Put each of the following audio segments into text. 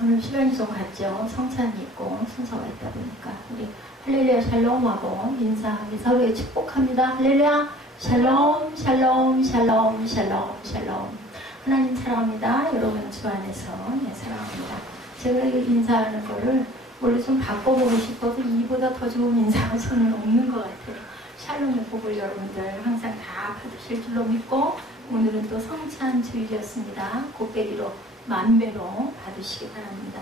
오늘 시간이 좀 갔죠. 성찬이 있고 순서가 있다 보니까 우리 할렐루야 샬롬하고 인사하며 서로의 축복합니다. 할렐루야 샬롬 샬롬 샬롬 샬롬 샬롬. 하나님 사랑합니다. 여러분 주 안에서 사랑합니다. 제가 인사하는 거를 원래 좀 바꿔보고 싶어도 이보다 더 좋은 인사가 저는 없는 것 같아요. 샬롬의 복을 여러분들 항상 다 받으실 줄로 믿고 오늘은 또 성찬 주일이었습니다. 곱빼기로 만배로 받으시기 바랍니다.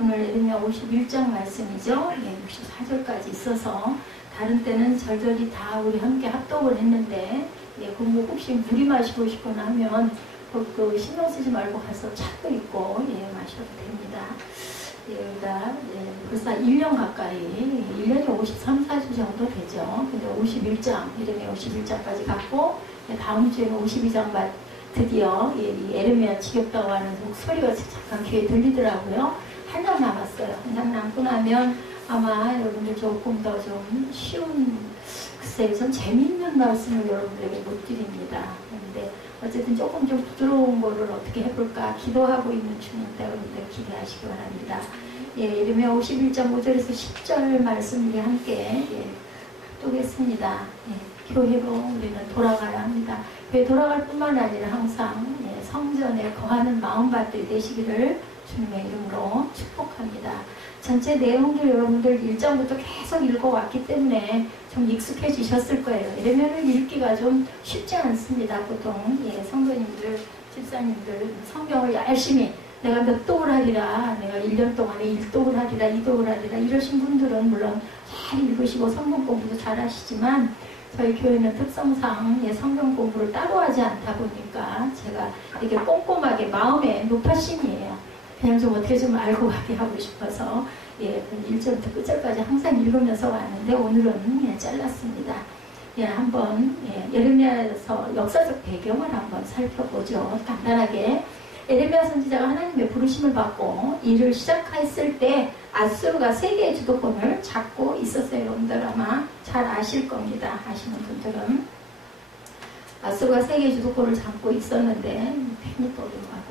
오늘 예레미야 51장 말씀이죠. 64절까지 있어서 다른 때는 절절히 다 우리 함께 합독을 했는데 그뭐 혹시 물이 마시고 싶거나 하면 그 신경 쓰지 말고 가서 차도 있고 마셔도 됩니다. 여기다 벌써 1년 가까이 1년이 53, 4주 정도 되죠. 근데 51장 예레미야 51장까지 갔고 다음 주에는 52장 드디어 이 에르미야 지겹다고 하는 목소리가 잠깐 귀에 들리더라고요. 한 장 남았어요. 한 장 남고 나면 아마 여러분들 조금 더 좀 쉬운, 글쎄요, 좀 재미있는 말씀을 여러분들에게 못 드립니다. 그런데 어쨌든 조금 좀 부드러운 거를 어떻게 해볼까 기도하고 있는 중인데 여러분들 기대하시기 바랍니다. 에르미야 51장 5절에서 10절 말씀을 함께 합독했습니다. 교회로 우리는 돌아가야 합니다. 교회 돌아갈 뿐만 아니라 항상 성전에 거하는 마음밭들이 되시기를 주님의 이름으로 축복합니다. 전체 내용들 여러분들 1장부터 계속 읽어왔기 때문에 좀 익숙해지셨을 거예요. 이러면은 읽기가 좀 쉽지 않습니다. 보통 성도님들, 집사님들 성경을 열심히 내가 몇 독을 하리라, 내가 1년 동안에 1독을 하리라, 2독을 하리라 이러신 분들은 물론 잘 읽으시고 성경 공부도 잘 하시지만 저희 교회는 특성상 성경 공부를 따로 하지 않다 보니까 제가 이렇게 꼼꼼하게 마음에 높아심이에요. 그냥 좀 어떻게 좀 알고 가게 하고 싶어서 1절부터 끝절까지 항상 읽으면서 왔는데 오늘은 잘랐습니다. 한번 예레미야에서 역사적 배경을 한번 살펴보죠. 간단하게 예레미야 선지자가 하나님의 부르심을 받고 일을 시작했을 때 아수르가 세계의 주도권을 잡고 있었어요. 여러분들 아마 잘 아실 겁니다. 아시는 분들은 아수르가 세계의 주도권을 잡고 있었는데 괜히 떠들어가고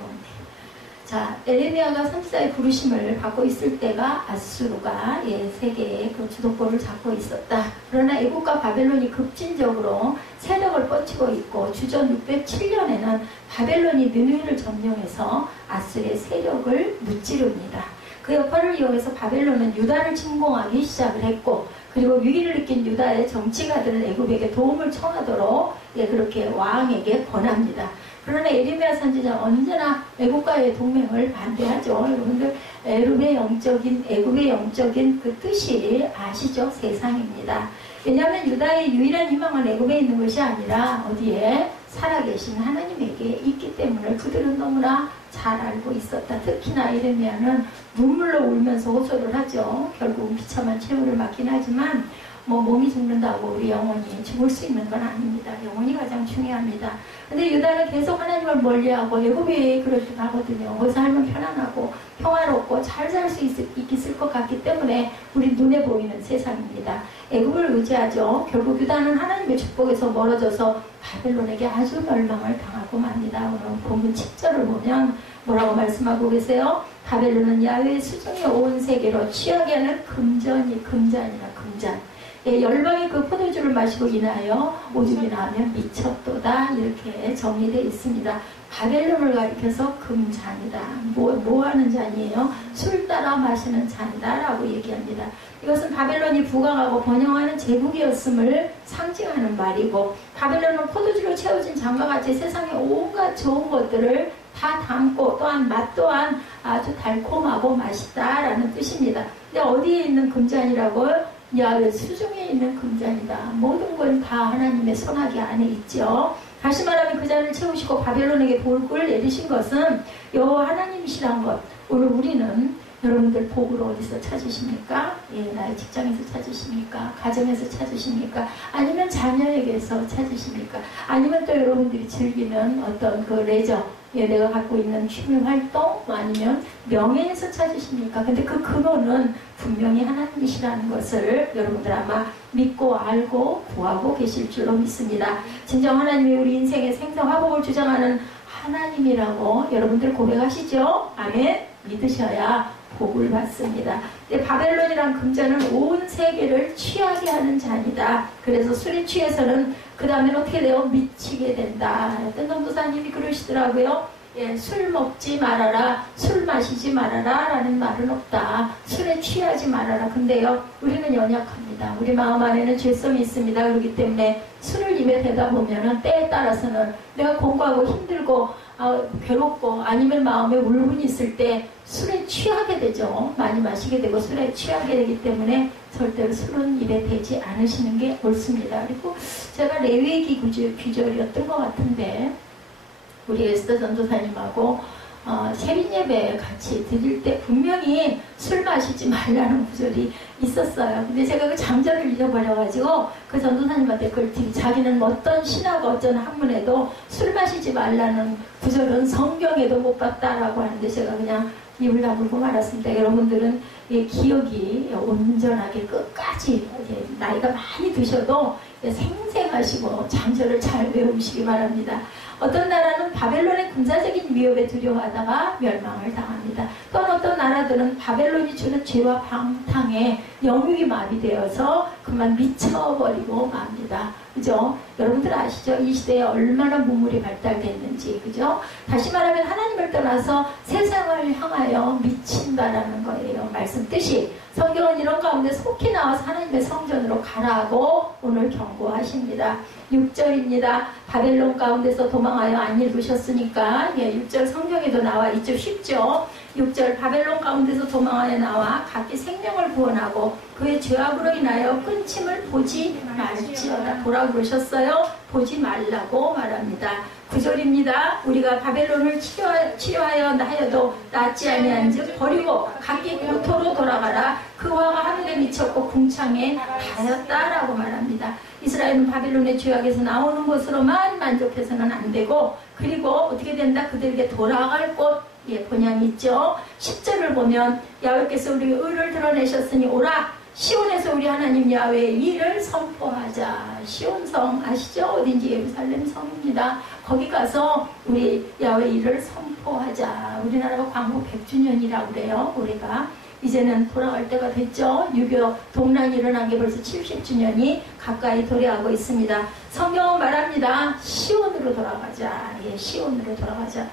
자, 예레미야가 선지자의 부르심을 받고 있을 때가 아수르가 세계의 그 주도권을 잡고 있었다. 그러나 애국과 바벨론이 급진적으로 세력을 뻗치고 있고 주전 607년에는 바벨론이 느느이를 점령해서 아수르의 세력을 무찌릅니다. 그 여파를 이용해서 바벨론은 유다를 침공하기 시작을 했고 그리고 위기를 느낀 유다의 정치가들은 애굽에게 도움을 청하도록 그렇게 왕에게 권합니다. 그러나 예레미야 선지자는 언제나 애국과의 동맹을 반대하죠. 여러분들 애굽의 영적인 그 뜻이 아시죠? 세상입니다. 왜냐하면 유다의 유일한 희망은 애굽에 있는 것이 아니라 어디에? 살아계신 하나님에게 있기 때문에 그들은 너무나 잘 알고 있었다. 특히나 예레미야는 눈물로 울면서 호소를 하죠. 결국은 비참한 최후를 맞긴 하지만 몸이 죽는다고 우리 영혼이 죽을 수 있는 건 아닙니다. 영혼이 가장 중요합니다. 근데 유다는 계속 하나님을 멀리하고 애굽이 그렇듯하거든요. 거기서 살면 편안하고 평화롭고 잘 살 수 있을 것 같기 때문에 우리 눈에 보이는 세상입니다. 애굽을 의지하죠. 결국 유다는 하나님의 축복에서 멀어져서 바벨론에게 아주 멸망을 당하고 맙니다. 오늘 본문 10절을 보면 뭐라고 말씀하고 계세요? 바벨론은 야훼의 수중에 온 세계로 취하게 하는 금잔이라 금잔. 열방이 그 포도주를 마시고 인하여 오줌이 나면 미쳤도다 이렇게 정리되어 있습니다. 바벨론을 가리켜서 금잔이다. 뭐 하는 잔이에요? 술 따라 마시는 잔이다 라고 얘기합니다. 이것은 바벨론이 부강하고 번영하는 제국이었음을 상징하는 말이고 바벨론은 포도주로 채워진 잔과 같이 세상의 온갖 좋은 것들을 다 담고 또한 맛 또한 아주 달콤하고 맛있다라는 뜻입니다. 근데 어디에 있는 금잔이라고요? 야훼 수중에 있는 금잔이다. 모든 건 다 하나님의 손아귀 안에 있죠. 다시 말하면 그 잔을 채우시고 바벨론에게 복을 내리신 것은 여호와 하나님이시란 것. 오늘 우리는 여러분들 복을 어디서 찾으십니까? 나의 직장에서 찾으십니까? 가정에서 찾으십니까? 아니면 자녀에게서 찾으십니까? 아니면 또 여러분들이 즐기는 어떤 그 레저, 내가 갖고 있는 취미 활동, 아니면 명예에서 찾으십니까? 근데 그 근원은 분명히 하나님이시라는 것을 여러분들 아마 믿고 알고 구하고 계실 줄로 믿습니다. 진정 하나님이 우리 인생의 생사 화복을 주장하는 하나님이라고 여러분들 고백하시죠? 아멘. 믿으셔야 복을 받습니다. 바벨론이란 금자는 온 세계를 취하게 하는 잔이다. 그래서 술에 취해서는 그 다음에 어떻게 돼요? 미치게 된다. 어떤 전도사님이 그러시더라고요. 예, 술 먹지 말아라, 술 마시지 말아라 라는 말은 없다. 술에 취하지 말아라. 근데요, 우리는 연약합니다. 우리 마음 안에는 죄성이 있습니다. 그렇기 때문에 술을 입에 대다 보면은 때에 따라서는 내가 공부하고 힘들고 괴롭고 아니면 마음에 울분이 있을 때 술에 취하게 되죠. 많이 마시게 되고 술에 취하게 되기 때문에 절대로 술은 입에 대지 않으시는 게 옳습니다. 그리고 제가 레위기 귀절이었던 것 같은데 우리 에스더 전도사님하고 세린 예배 같이 드릴 때 분명히 술 마시지 말라는 구절이 있었어요. 근데 제가 그 장절을 잊어버려가지고 그 전도사님한테 그걸 자기는 어떤 신학 어떤 학문에도 술 마시지 말라는 구절은 성경에도 못 봤다라고 하는데 제가 그냥 입을 다물고 말았습니다. 여러분들은 기억이 온전하게 끝까지 나이가 많이 드셔도 생생하시고 장절을 잘 외우시기 바랍니다. 어떤 나라는 바벨론의 군사적인 위협에 두려워하다가 멸망을 당합니다. 또한 어떤 나라들은 바벨론이 주는 죄와 방탕에 영육이 마비되어서 그만 미쳐버리고 맙니다. 그죠? 여러분들 아시죠? 이 시대에 얼마나 문물이 발달됐는지. 그죠? 다시 말하면 하나님을 떠나서 세상을 향하여 미친다라는 거예요. 말씀 뜻이. 성경은 이런 가운데 속히 나와서 하나님의 성전으로 가라고 오늘 경고하십니다. 6절입니다. 바벨론 가운데서 도망하여 안 읽으셨으니까 6절 성경에도 나와 있죠. 쉽죠? 6절 바벨론 가운데서 도망하여 나와 각기 생명을 구원하고 그의 죄악으로 인하여 끊침을 보지 말지어다. 뭐라고 그러셨어요? 보지 말라고 말합니다. 9절입니다. 우리가 바벨론을 치료하여 하여도 낫지 아니한즉 버리고 각기 고토로 돌아가라. 그 화가 하늘에 미쳤고 궁창에 닿았다라고 말합니다. 이스라엘은 바벨론의 죄악에서 나오는 것으로만 만족해서는 안 되고 그리고 어떻게 된다? 그들에게 돌아갈 곳 본향이 있죠. 10절을 보면 야훼께서 우리 의를 드러내셨으니 오라 시온에서 우리 하나님 야훼의 일을 선포하자. 시온성 아시죠? 어딘지 예루살렘 성입니다. 거기 가서 우리 야훼의 일을 선포하자. 우리나라가 광고 100주년이라고 그래요. 올해가 이제는 돌아갈 때가 됐죠. 유교 동란이 일어난 게 벌써 70주년이 가까이 도래하고 있습니다. 성경은 말합니다. 시온으로 돌아가자. 시온으로 돌아가자.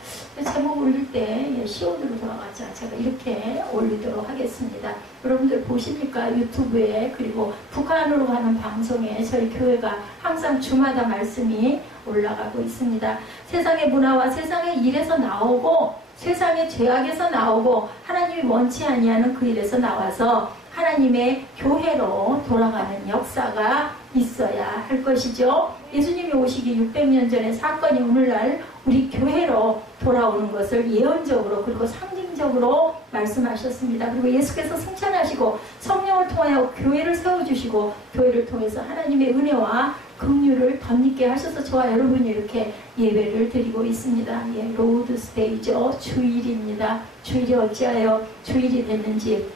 제목 올릴 때 시온으로 돌아가자. 제가 이렇게 올리도록 하겠습니다. 여러분들 보십니까? 유튜브에 그리고 북한으로 가는 방송에 저희 교회가 항상 주마다 말씀이 올라가고 있습니다. 세상의 문화와 세상의 일에서 나오고 세상의 죄악에서 나오고 하나님이 원치 아니하는 그 일에서 나와서 하나님의 교회로 돌아가는 역사가 있어야 할 것이죠. 예수님이 오시기 600년 전의 사건이 오늘날 우리 교회로 돌아오는 것을 예언적으로 그리고 상징적으로 말씀하셨습니다. 그리고 예수께서 승천하시고 성령을 통하여 교회를 세워주시고 교회를 통해서 하나님의 은혜와 긍휼을 덧입게 하셔서 저와 여러분이 이렇게 예배를 드리고 있습니다. 로드 스테이죠. 주일입니다. 주일이 어찌하여 주일이 됐는지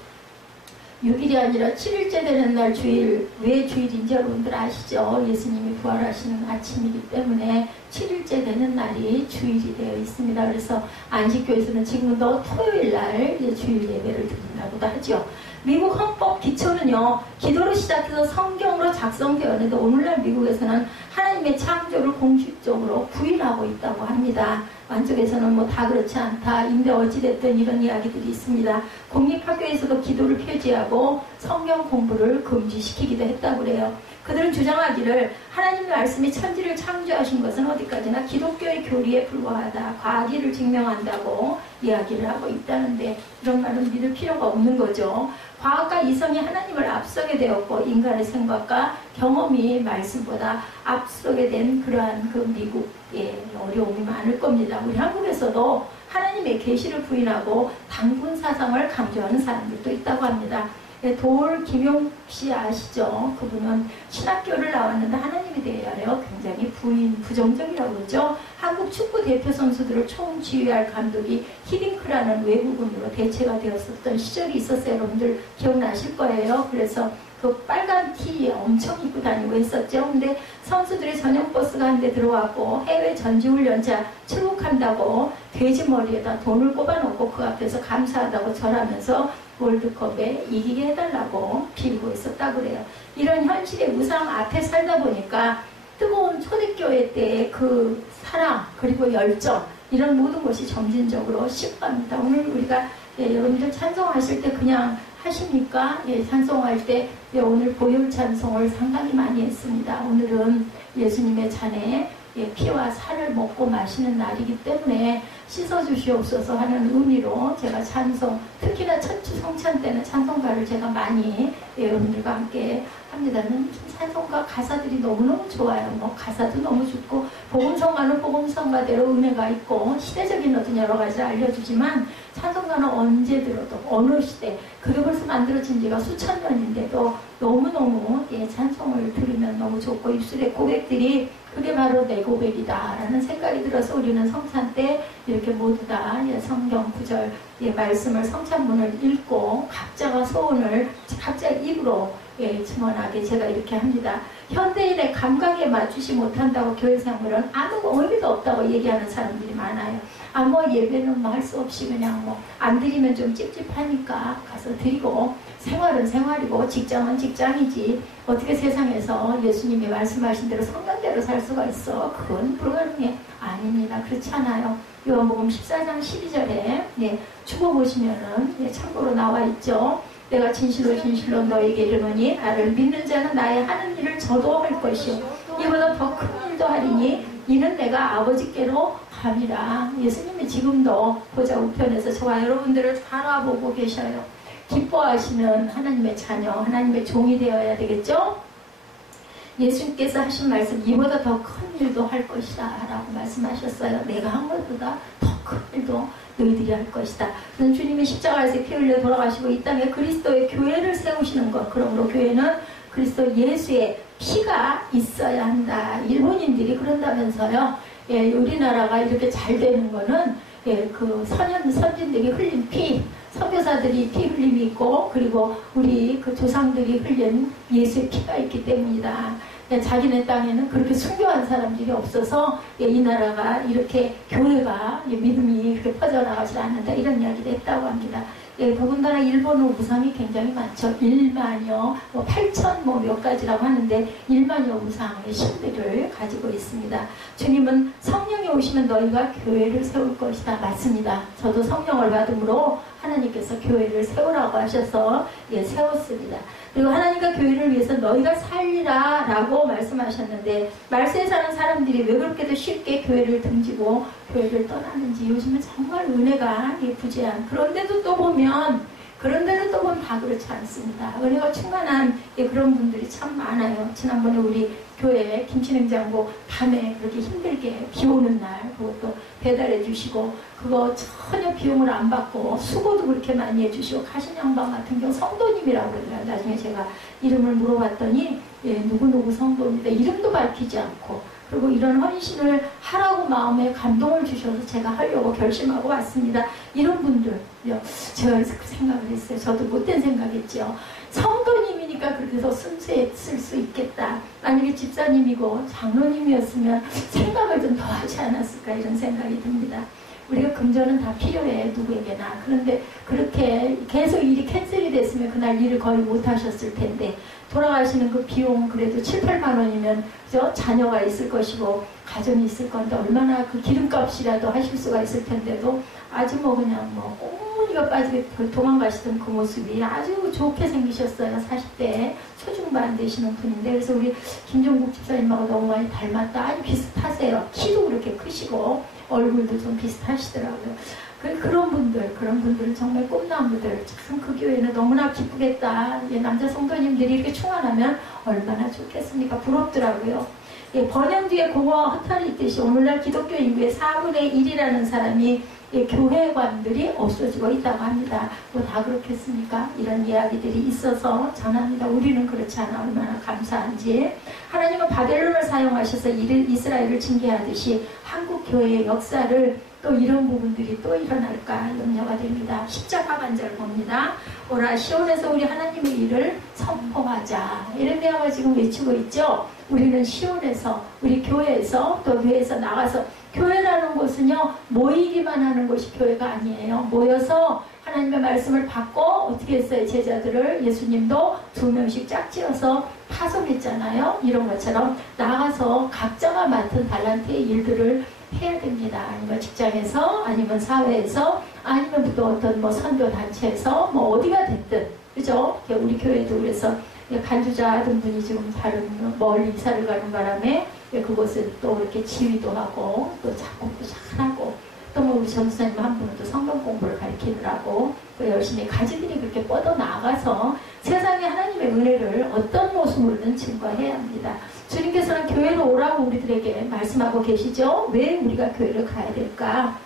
6일이 아니라 7일째 되는 날 주일. 왜 주일인지 여러분들 아시죠? 예수님이 부활하시는 아침이기 때문에 7일째 되는 날이 주일이 되어 있습니다. 그래서 안식교에서는 지금도 토요일날 주일 예배를 드린다고도 하죠. 미국 헌법 기초는요, 기도로 시작해서 성경으로 작성되었는데 오늘날 미국에서는 하나님의 창조를 공식적으로 부인하고 있다고 합니다. 완쪽에서는 뭐 다 그렇지 않다. 인데 어찌됐든 이런 이야기들이 있습니다. 공립학교에서도 기도를 폐지하고 성경 공부를 금지시키기도 했다고 그래요. 그들은 주장하기를 하나님의 말씀이 천지를 창조하신 것은 어디까지나 기독교의 교리에 불과하다. 과학의를 증명한다고 이야기를 하고 있다는데 이런 말은 믿을 필요가 없는 거죠. 과학과 이성이 하나님을 앞서게 되었고 인간의 생각과 경험이 말씀보다 앞서게 된 그러한 그 미국의 어려움이 많을 겁니다. 우리 한국에서도 하나님의 계시를 부인하고 단군 사상을 강조하는 사람들도 있다고 합니다. 돌 김용씨 아시죠? 그분은 신학교를 나왔는데 하나님에 대하여 굉장히 부정적이라고 그러죠. 한국 축구 대표 선수들을 총지휘할 감독이 히딩크라는 외국인으로 대체가 되었었던 시절이 있었어요. 여러분들 기억나실 거예요. 그래서 그 빨간 티 엄청 입고 다니고 했었죠. 근데 선수들이 전용 버스가 한 대 들어왔고 해외 전지훈련차 출국한다고 돼지 머리에다 돈을 꼽아놓고 그 앞에서 감사하다고 절하면서 월드컵에 이기게 해달라고 빌고 있었다고 그래요. 이런 현실의 우상 앞에 살다 보니까 뜨거운 초대교회 때의 그 사랑 그리고 열정 이런 모든 것이 점진적으로 식어갑니다. 오늘 우리가 여러분들 찬송하실 때 그냥 하십니까? 찬송할 때 오늘 보혈 찬송을 상당히 많이 했습니다. 오늘은 예수님의 잔에 피와 살을 먹고 마시는 날이기 때문에 씻어주시옵소서 하는 의미로 제가 찬송, 특히나 첫 주 성찬 때는 찬송가를 제가 많이 여러분들과 함께 합니다. 찬송가 가사들이 너무너무 좋아요. 뭐 가사도 너무 좋고 복음성가는 복음성가대로 은혜가 있고 시대적인 어떤 여러 가지를 알려주지만 찬송가는 언제 들어도 어느 시대 그게 벌써 만들어진 지가 수천 년인데도 너무너무 찬송을 들으면 너무 좋고 입술의 고백들이 그게 바로 내 고백이다 라는 생각이 들어서 우리는 성찬 때 이렇게 모두 다 성경 구절 말씀을 성찬문을 읽고 각자가 소원을 각자 입으로 증언하게 제가 이렇게 합니다. 현대인의 감각에 맞추지 못한다고 교회 생활은 아무 의미도 없다고 얘기하는 사람들이 많아요. 뭐 예배는 뭐 할 수 없이 그냥 뭐 안 드리면 좀 찝찝하니까 가서 드리고 생활은 생활이고 직장은 직장이지 어떻게 세상에서 예수님이 말씀하신 대로 성경대로 살 수가 있어. 그건 불가능해. 아닙니다. 그렇지 않아요. 요한복음 14장 12절에 죽어보시면은 참고로 나와 있죠. 내가 진실로 진실로 너에게 이르노니 나를 믿는 자는 나의 하는 일을 저도 할 것이요 이보다 더 큰 일도 하리니 이는 내가 아버지께로 감이라. 예수님이 지금도 보좌 우편에서 저와 여러분들을 바라보고 계셔요. 기뻐하시는 하나님의 자녀, 하나님의 종이 되어야 되겠죠? 예수님께서 하신 말씀, 이보다 더 큰 일도 할 것이다 라고 말씀하셨어요. 내가 한 것보다 더 큰 일도 너희들이 할 것이다. 그래서 주님이 십자가에서 피 흘려 돌아가시고 이 땅에 그리스도의 교회를 세우시는 것. 그러므로 교회는 그리스도 예수의 피가 있어야 한다. 일본인들이 그런다면서요. 우리나라가 이렇게 잘 되는 거는 그 선진들이 흘린 피, 선교사들이 피 흘림이 있고 그리고 우리 그 조상들이 흘린 예수의 피가 있기 때문이다. 자기네 땅에는 그렇게 순교한 사람들이 없어서 이 나라가 이렇게 교회가 믿음이 그렇게 퍼져나가지 않는다 이런 이야기를 했다고 합니다. 더군다나 일본은 우상이 굉장히 많죠. 1만여, 8천 몇 가지라고 하는데 1만여 우상의 신들을 가지고 있습니다. 주님은 성령이 오시면 너희가 교회를 세울 것이다. 맞습니다. 저도 성령을 받음으로 하나님께서 교회를 세우라고 하셔서 세웠습니다. 그리고 하나님과 교회를 위해서 너희가 살리라 라고 말씀하셨는데 말세에 사는 사람들이 왜 그렇게도 쉽게 교회를 등지고 교회를 떠나는지 요즘은 정말 은혜가 부재한 그런데도 또 보면 다 그렇지 않습니다. 은혜가 충만한 그런 분들이 참 많아요. 지난번에 우리 교회 김치냉장고 밤에 그렇게 힘들게 비 오는 날 그것도 배달해 주시고 그거 전혀 비용을 안 받고 수고도 그렇게 많이 해주시고 가신 양반 같은 경우 성도님이라고 그러더라고요. 나중에 제가 이름을 물어봤더니 누구누구 성도입니다. 이름도 밝히지 않고 그리고 이런 헌신을 하라고 마음에 감동을 주셔서 제가 하려고 결심하고 왔습니다. 이런 분들 제가 생각을 했어요. 저도 못된 생각했죠. 성도님이니까 그렇게 해서 순수했을 수 있겠다. 만약에 집사님이고 장로님이었으면 생각을 좀 더 하지 않았을까 이런 생각이 듭니다. 우리가 금전은 다 필요해 누구에게나. 그런데 그렇게 계속 일이 캔슬이 됐으면 그날 일을 거의 못 하셨을 텐데 돌아가시는 그 비용 그래도 7, 8만 원이면 그죠? 자녀가 있을 것이고 가정이 있을 건데 얼마나 그 기름값이라도 하실 수가 있을 텐데도 아주 그냥 꽁무니가 빠지게 도망가시던 그 모습이 아주 좋게 생기셨어요. 40대 초중반 되시는 분인데 그래서 우리 김종국 집사님하고 너무 많이 닮았다. 아주 비슷하세요. 키도 그렇게 크시고 얼굴도 좀 비슷하시더라고요. 그런 분들은 정말 꿈나무들. 참 그 교회는 너무나 기쁘겠다. 남자 성도님들이 이렇게 충만하면 얼마나 좋겠습니까? 부럽더라고요. 번영 뒤에 공허와 허탈이 있듯이 오늘날 기독교 인구의 4분의 1이라는 사람이 예, 교회관들이 없어지고 있다고 합니다. 뭐 다 그렇겠습니까? 이런 이야기들이 있어서 전합니다. 우리는 그렇지 않아 얼마나 감사한지. 하나님은 바벨론을 사용하셔서 이스라엘을 징계하듯이 한국 교회의 역사를 또 이런 부분들이 또 일어날까 염려가 됩니다. 십자가 반절을 봅니다. 오라 시온에서 우리 하나님의 일을 선포하자. 에레미야가 지금 외치고 있죠. 우리는 시온에서, 우리 교회에서, 또 교회에서 나가서, 교회라는 곳은요 모이기만 하는 것이 교회가 아니에요. 모여서 하나님의 말씀을 받고 어떻게 했어요? 제자들을 예수님도 2명씩 짝지어서 파송했잖아요. 이런 것처럼 나가서 각자가 맡은 달란트의 일들을 해야 됩니다. 아니면 직장에서, 아니면 사회에서, 아니면 또 어떤 뭐 선교 단체에서, 뭐 어디가 됐든, 그죠? 우리 교회도 그래서 간주자 하던 분이 지금 다른 멀리 이사를 가는 바람에 그곳을 또 이렇게 지휘도 하고, 또 작곡도 잘하고, 또 뭐 우리 전수사님 한 분은 또 성경 공부를 가르치느라고 또 열심히 가지들이 그렇게 뻗어 나가서 세상에 하나님의 은혜를 어떤 모습으로든 증거해야 합니다. 주님께서는 교회로 오라고 우리들에게 말씀하고 계시죠? 왜 우리가 교회를 가야 될까?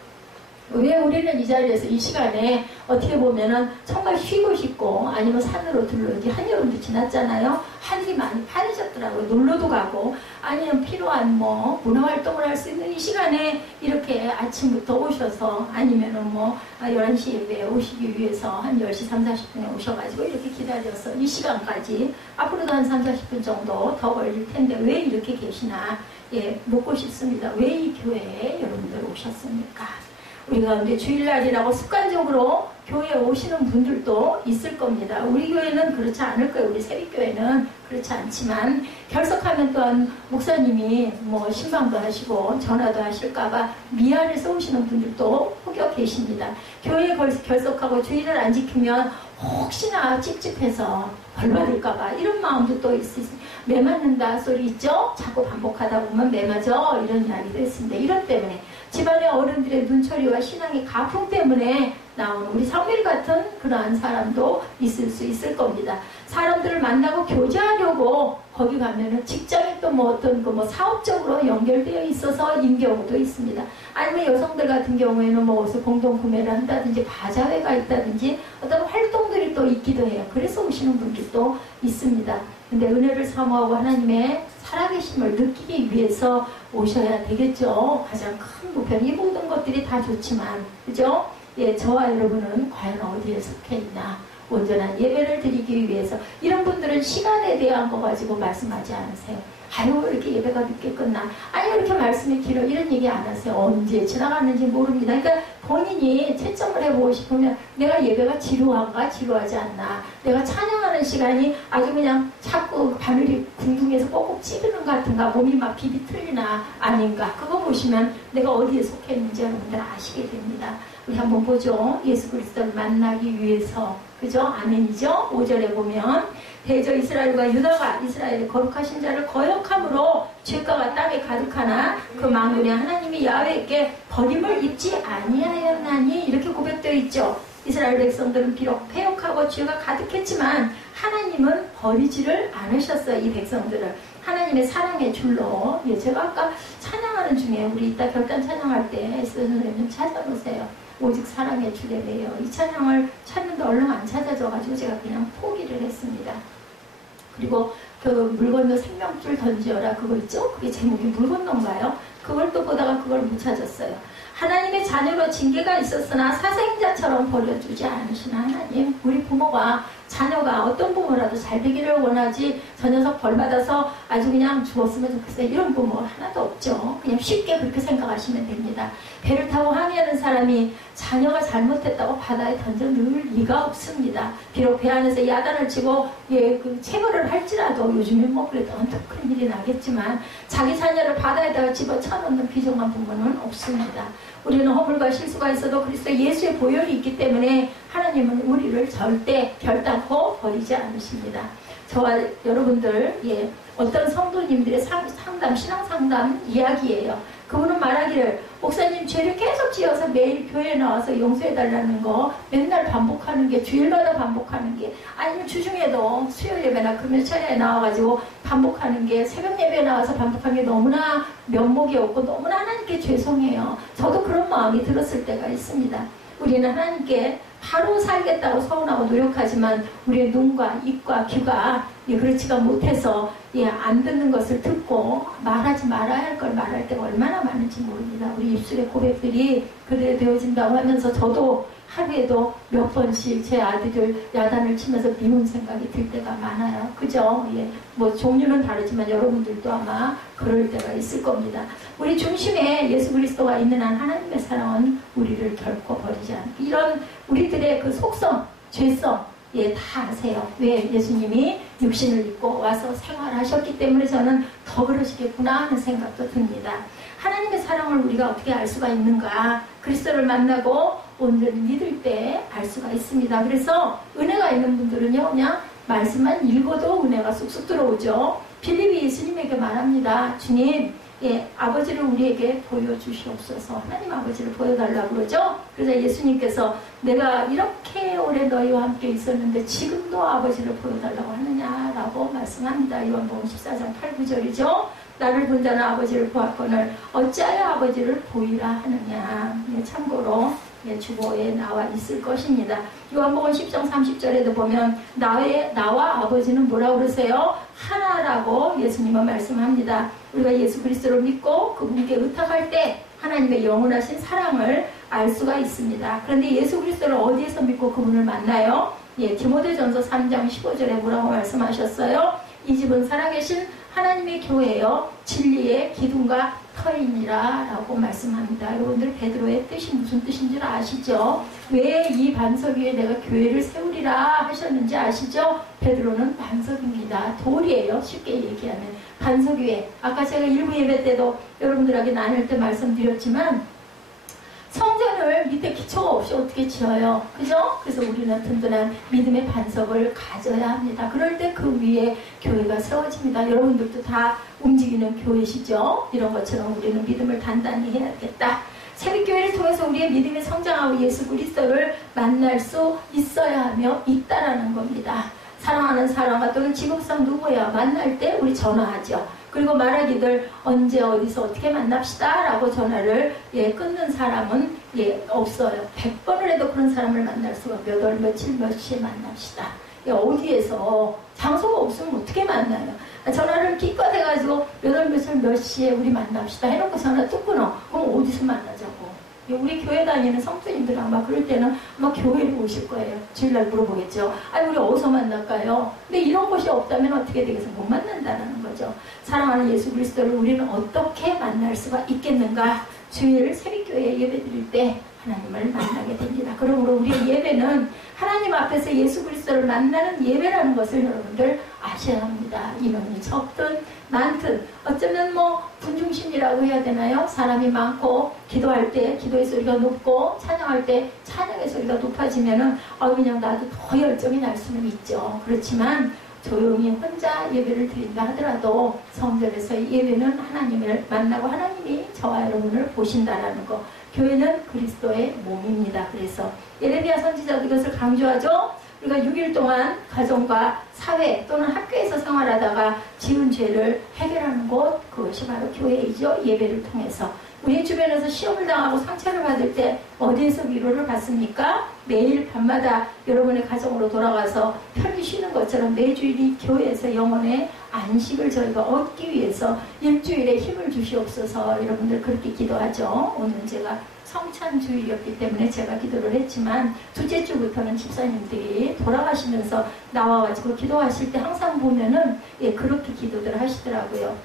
왜 우리는 이 자리에서 이 시간에 어떻게 보면은 정말 쉬고 싶고 아니면 산으로 들러지 한여름도 지났잖아요. 하늘이 많이 파래졌더라고요. 놀러도 가고 아니면 필요한 뭐 문화활동을 할 수 있는 이 시간에 이렇게 아침부터 오셔서 아니면은 뭐 11시 예배에 오시기 위해서 한 10시 3, 40분에 오셔가지고 이렇게 기다려서 이 시간까지 앞으로도 한 3, 40분 정도 더 걸릴 텐데 왜 이렇게 계시나 예, 묻고 싶습니다. 왜 이 교회에 여러분들 오셨습니까? 우리 가운데 주일날이라고 습관적으로 교회에 오시는 분들도 있을 겁니다. 우리 교회는 그렇지 않을 거예요. 우리 세빛교회는 그렇지 않지만 결석하면 또한 목사님이 뭐 신방도 하시고 전화도 하실까봐 미안해서 오시는 분들도 혹여 계십니다. 교회에 결석하고 주일을 안 지키면 혹시나 찝찝해서 벌 받을까봐 이런 마음도 또 있으시죠. 매 맞는다 소리 있죠? 자꾸 반복하다 보면 매 맞아 이런 이야기도 했습니다. 이런 때문에 집안의 어른들의 눈초리와 신앙의 가풍 때문에 나오는 우리 성밀 같은 그러한 사람도 있을 수 있을 겁니다. 사람들을 만나고 교제하려고 거기 가면은 직장에 또 뭐 어떤 그 뭐 사업적으로 연결되어 있어서인 경우도 있습니다. 아니면 여성들 같은 경우에는 뭐 어디서 공동 구매를 한다든지 바자회가 있다든지 어떤 활동들이 또 있기도 해요. 그래서 오시는 분들도 있습니다. 근데 은혜를 사모하고 하나님의 살아계심을 느끼기 위해서 오셔야 되겠죠. 가장 큰 목표는 이 모든 것들이 다 좋지만 그죠? 예, 저와 여러분은 과연 어디에 속해 있나? 온전한 예배를 드리기 위해서 이런 분들은 시간에 대한 거 가지고 말씀하지 않으세요. 아유 이렇게 예배가 늦게 끝나 아니 이렇게 말씀이 길어 이런 얘기 안 하세요. 언제 지나갔는지 모릅니다. 그러니까 본인이 채점을 해보고 싶으면 내가 예배가 지루한가 지루하지 않나 내가 찬양하는 시간이 아주 그냥 자꾸 바늘이 궁둥이에서 꼭꼭 찌르는 것 같은가 몸이 막 비비틀리나 아닌가 그거 보시면 내가 어디에 속해 있는지 여러분들 아시게 됩니다. 우리 한번 보죠. 예수 그리스도를 만나기 위해서 그죠? 아멘이죠? 5절에 보면 대저 이스라엘과 유다가 이스라엘의 거룩하신 자를 거역함으로 죄가가 땅에 가득하나 그 만군의 하나님이 야훼에게 버림을 입지 아니하였나니 이렇게 고백되어 있죠. 이스라엘 백성들은 비록 패역하고 죄가 가득했지만 하나님은 버리지를 않으셨어요. 이 백성들을 하나님의 사랑의 줄로 예, 제가 아까 찬양하는 중에 우리 이따 결단 찬양할 때 선생님 찾아보세요. 오직 사랑의 주례래요. 이 찬양을 찾는데 얼른 안 찾아져가지고 제가 그냥 포기를 했습니다. 그리고 그 물 건너 생명줄 던지어라 그거 있죠? 그게 제목이 물 건너인가요? 그걸 또 보다가 그걸 못 찾았어요. 하나님의 자녀로 징계가 있었으나 사생자처럼 버려주지 않으시나 하나님. 우리 부모가 자녀가 어떤 부모라도 잘 되기를 원하지 저 녀석 벌받아서 아주 그냥 죽었으면 좋겠어요. 이런 부모 하나도 없죠. 그냥 쉽게 그렇게 생각하시면 됩니다. 배를 타고 항해하는 사람이 자녀가 잘못했다고 바다에 던져 넣을 리가 없습니다. 비록 배 안에서 야단을 치고 예, 그 체벌을 할지라도 요즘에 뭐 그래도 큰 일이 나겠지만 자기 자녀를 바다에다가 집어쳐넣는 비정한 부모는 없습니다. 우리는 허물과 실수가 있어도 그리스도 예수의 보혈이 있기 때문에 하나님은 우리를 절대 결단코 버리지 않으십니다. 저와 여러분들 예, 어떤 성도님들의 상담, 신앙 상담 이야기예요. 그분은 말하기를 목사님 죄를 계속 지어서 매일 교회에 나와서 용서해달라는 거 맨날 반복하는 게 주일마다 반복하는 게 아니면 주중에도 수요일 예배나 금요 차례에 나와가지고 반복하는 게 새벽 예배에 나와서 반복하는 게 너무나 면목이 없고 너무나 하나님께 죄송해요. 저도 그런 마음이 들었을 때가 있습니다. 우리는 하나님께 바로 살겠다고 서운하고 노력하지만 우리의 눈과 입과 귀가 그렇지가 못해서 안 듣는 것을 듣고 말하지 말아야 할 걸 말할 때가 얼마나 많은지 모릅니다. 우리 입술의 고백들이 그대로 되어진다고 하면서 저도 하루에도 몇 번씩 제 아들들 야단을 치면서 미운 생각이 들 때가 많아요. 그죠? 뭐 종류는 다르지만 여러분들도 아마 그럴 때가 있을 겁니다. 우리 중심에 예수 그리스도가 있는 한 하나님의 사랑은 우리를 결코 버리지 않고 이런 우리들의 그 속성, 죄성 다 아세요. 왜 예수님이 육신을 입고 와서 생활하셨기 때문에 저는 더 그러시겠구나 하는 생각도 듭니다. 하나님의 사랑을 우리가 어떻게 알 수가 있는가? 그리스도를 만나고 온전히 믿을 때 알 수가 있습니다. 그래서 은혜가 있는 분들은요, 그냥 말씀만 읽어도 은혜가 쑥쑥 들어오죠. 빌립이 예수님에게 말합니다. 주님, 아버지를 우리에게 보여주시옵소서. 하나님 아버지를 보여달라고 그러죠. 그래서 예수님께서 내가 이렇게 오래 너희와 함께 있었는데 지금도 아버지를 보여달라고 하느냐라고 말씀합니다. 요한복음 14장 8, 9절이죠. 나를 본 자는 아버지를 보았거늘 어찌하여 아버지를 보이라 하느냐. 참고로 주보에 나와 있을 것입니다. 요한복음 10장 30절에도 보면 나와 아버지는 뭐라고 그러세요? 하나라고 예수님은 말씀합니다. 우리가 예수 그리스도를 믿고 그분께 의탁할 때 하나님의 영원하신 사랑을 알 수가 있습니다. 그런데 예수 그리스도를 어디에서 믿고 그분을 만나요? 디모데전서 3장 15절에 뭐라고 말씀하셨어요? 이 집은 살아계신 하나님의 교회요 진리의 기둥과 터이니라 라고 말씀합니다. 여러분들 베드로의 뜻이 무슨 뜻인 줄 아시죠? 왜 이 반석 위에 내가 교회를 세우리라 하셨는지 아시죠? 베드로는 반석입니다. 돌이에요. 쉽게 얘기하면 반석 위에. 아까 제가 일부 예배 때도 여러분들에게 나눌 때 말씀드렸지만 성전을 밑에 기초가 없이 어떻게 지어요? 그죠? 그래서 우리는 든든한 믿음의 반석을 가져야 합니다. 그럴 때 그 위에 교회가 세워집니다. 여러분들도 다 움직이는 교회시죠? 이런 것처럼 우리는 믿음을 단단히 해야겠다. 새벽교회를 통해서 우리의 믿음이 성장하고 예수 그리스도를 만날 수 있어야 하며 있다라는 겁니다. 사랑하는 사람과 또는 직업상 누구야? 만날 때 우리 전화하죠. 그리고 말하기들 언제 어디서 어떻게 만납시다 라고 전화를 끊는 사람은 없어요. 100번을 해도 그런 사람을 만날 수가 몇 월 며칠 몇 시에 만납시다. 어디에서 장소가 없으면 어떻게 만나요? 전화를 기껏 해가지고 몇 월 며칠 몇 시에 우리 만납시다 해놓고 전화 뚝 끊어. 그럼 어디서 만나자고? 우리 교회 다니는 성도님들 아마 그럴 때는 아마 교회에 오실 거예요. 주일날 물어보겠죠. 우리 어디서 만날까요? 근데 이런 곳이 없다면 어떻게 되겠어요? 못 만난다는 거죠. 사랑하는 예수 그리스도를 우리는 어떻게 만날 수가 있겠는가? 주일 새벽교회 예배 드릴 때 하나님을 만나게 됩니다. 그러므로 우리의 예배는 하나님 앞에서 예수 그리스도를 만나는 예배라는 것을 여러분들 아셔야 합니다. 인원이 적든 많든 어쩌면 분중심이라고 해야 되나요? 사람이 많고 기도할 때 기도의 소리가 높고 찬양할 때 찬양의 소리가 높아지면은 그냥 나도 더 열정이 날 수는 있죠. 그렇지만 조용히 혼자 예배를 드린다 하더라도 성전에서의 예배는 하나님을 만나고 하나님이 저와 여러분을 보신다라는 거. 교회는 그리스도의 몸입니다. 그래서 예레미야 선지자도 이것을 강조하죠. 우리가 6일 동안 가정과 사회 또는 학교에서 생활하다가 지은 죄를 해결하는 곳, 그것이 바로 교회이죠. 예배를 통해서. 우리 주변에서 시험을 당하고 상처를 받을 때 어디에서 위로를 받습니까? 매일 밤마다 여러분의 가정으로 돌아가서 편히 쉬는 것처럼 매주일이 교회에서 영혼의 안식을 저희가 얻기 위해서 일주일에 힘을 주시옵소서. 여러분들 그렇게 기도하죠. 오늘 제가 성찬주일이었기 때문에 제가 기도를 했지만 둘째 주부터는 집사님들이 돌아가시면서 나와가지고 기도하실 때 항상 보면은 그렇게 기도들 하시더라고요.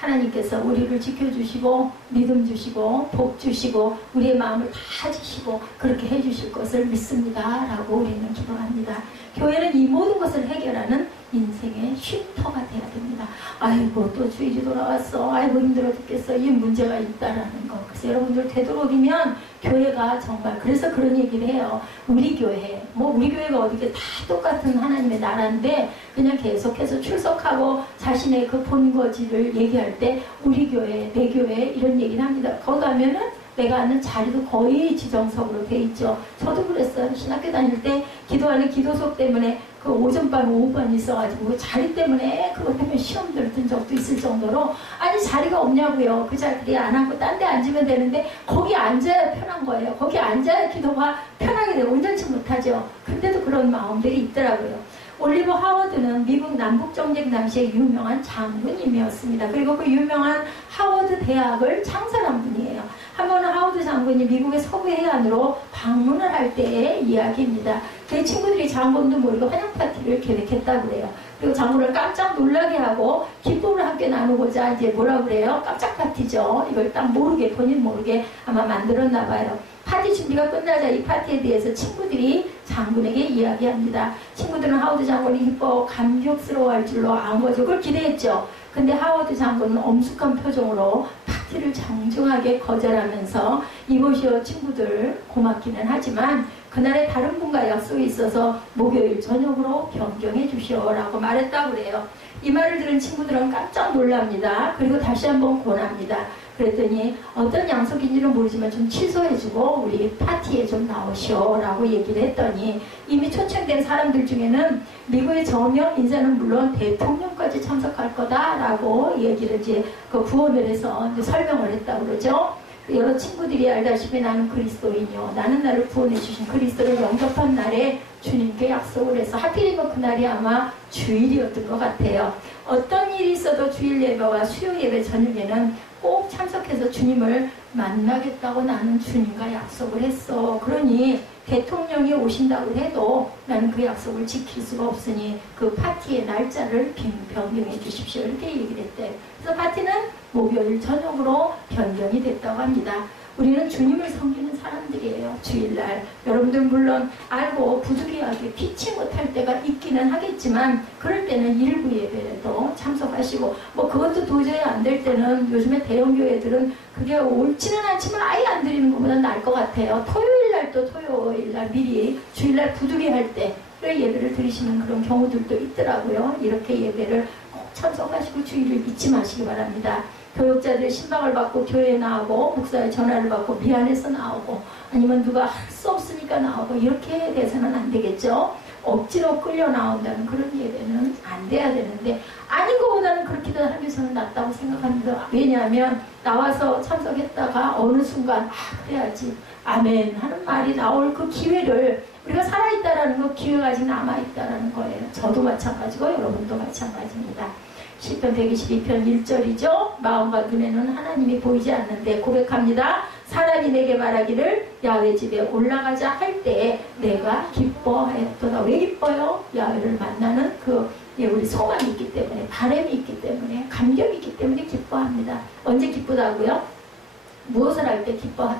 하나님께서 우리를 지켜주시고 믿음 주시고 복 주시고 우리의 마음을 다 주시고 그렇게 해주실 것을 믿습니다 라고 우리는 기도합니다. 교회는 이 모든 것을 해결하는 인생의 쉼터가 돼야 됩니다. 아이고 또 주일이 돌아왔어. 아이고 힘들어 죽겠어. 이 문제가 있다라는 거. 그래서 여러분들 되도록이면 교회가 정말 그래서 그런 얘기를 해요. 우리 교회 뭐 우리 교회가 어디게 다 똑같은 하나님의 나라인데 그냥 계속해서 출석하고 자신의 그 본거지를 얘기할 때 우리 교회 내 교회 이런 얘기를 합니다. 거기 가면은 내가 아는 자리도 거의 지정석으로 돼 있죠. 저도 그랬어요. 신학교 다닐 때 기도하는 기도석 때문에 그 오전반 오후반 있어가지고 자리 때문에 그것 때문에 시험 들었던 적도 있을 정도로 아니 자리가 없냐고요. 그 자리에 안 하고 딴 데 앉으면 되는데 거기 앉아야 편한 거예요. 거기 앉아야 기도가 편하게 돼요. 온전치 못하죠. 근데도 그런 마음들이 있더라고요. 올리버 하워드는 미국 남북정쟁 당시에 유명한 장군님이었습니다. 그리고 그 유명한 하워드 대학을 창설한 분이에요. 한 번은 하워드 장군이 미국의 서부 해안으로 방문을 할 때의 이야기입니다. 그 친구들이 장군도 모르고 환영 파티를 계획했다고 그래요. 그리고 장군을 깜짝 놀라게 하고 기쁨을 함께 나누고자 이제 뭐라 그래요? 깜짝 파티죠. 이걸 딱 모르게 본인 모르게 아마 만들었나 봐요. 파티 준비가 끝나자 이 파티에 대해서 친구들이 장군에게 이야기합니다. 친구들은 하워드 장군이 기뻐 감격스러워할 줄로 안 거죠. 그걸 기대했죠. 근데 하워드 장군은 엄숙한 표정으로 파티를 정중하게 거절하면서 이곳이요 친구들 고맙기는 하지만 그날에 다른 분과 약속이 있어서 목요일 저녁으로 변경해 주시오라고 말했다고 그래요. 이 말을 들은 친구들은 깜짝 놀랍니다. 그리고 다시 한번 권합니다. 그랬더니 어떤 약속인지는 모르지만 좀 취소해주고 우리 파티에 좀 나오시오 라고 얘기를 했더니 이미 초청된 사람들 중에는 미국의 저명 인사는 물론 대통령까지 참석할 거다라고 얘기를 이제 그 부원을 해서 이제 설명을 했다고 그러죠. 여러 친구들이 알다시피 나는 그리스도인이요. 나는 나를 구원해 주신 그리스도를 영접한 날에 주님께 약속을 해서 하필이면 그날이 아마 주일이었던 것 같아요. 어떤 일이 있어도 주일 예배와 수요 예배 저녁에는 꼭 참석해서 주님을 만나겠다고 나는 주님과 약속을 했어. 그러니 대통령이 오신다고 해도 나는 그 약속을 지킬 수가 없으니 그 파티의 날짜를 변경해 주십시오. 이렇게 얘기를 했대요. 그래서 파티는 목요일 저녁으로 변경이 됐다고 합니다. 우리는 주님을 섬기는 사람들이에요. 주일날 여러분들 물론 알고 부득이하게 피치 못할 때가 있기는 하겠지만 그럴 때는 일부 예배에도 참석하시고 뭐 그것도 도저히 안 될 때는 요즘에 대형교회들은 그게 옳지는 않지만 아예 안 드리는 것보다 나을 것 같아요. 토요일날 또 토요일날 미리 주일날 부득이할 때 예배를 드리시는 그런 경우들도 있더라고요. 이렇게 예배를 꼭 참석하시고 주일을 잊지 마시기 바랍니다. 교육자들 신방을 받고 교회에 나오고 목사의 전화를 받고 미안해서 나오고 아니면 누가 할 수 없으니까 나오고 이렇게 돼서는 안 되겠죠. 억지로 끌려 나온다는 그런 예배는 안 돼야 되는데 아닌 것보다는 그렇게도 하면서는 낫다고 생각합니다. 왜냐하면 나와서 참석했다가 어느 순간 그래야지 아멘 하는 말이 나올 그 기회를 우리가 살아있다라는 거 기회가 아직 남아있다라는 거예요. 저도 마찬가지고 여러분도 마찬가지입니다. 시편 122편 1절이죠. 마음과 눈에는 하나님이 보이지 않는데 고백합니다. 사람이 내게 말하기를 야훼 집에 올라가자 할 때 내가 기뻐하였도다. 왜 기뻐요? 야훼를 만나는 그 우리 소망이 있기 때문에 바람이 있기 때문에 감격이 있기 때문에 기뻐합니다. 언제 기쁘다고요? 무엇을 할 때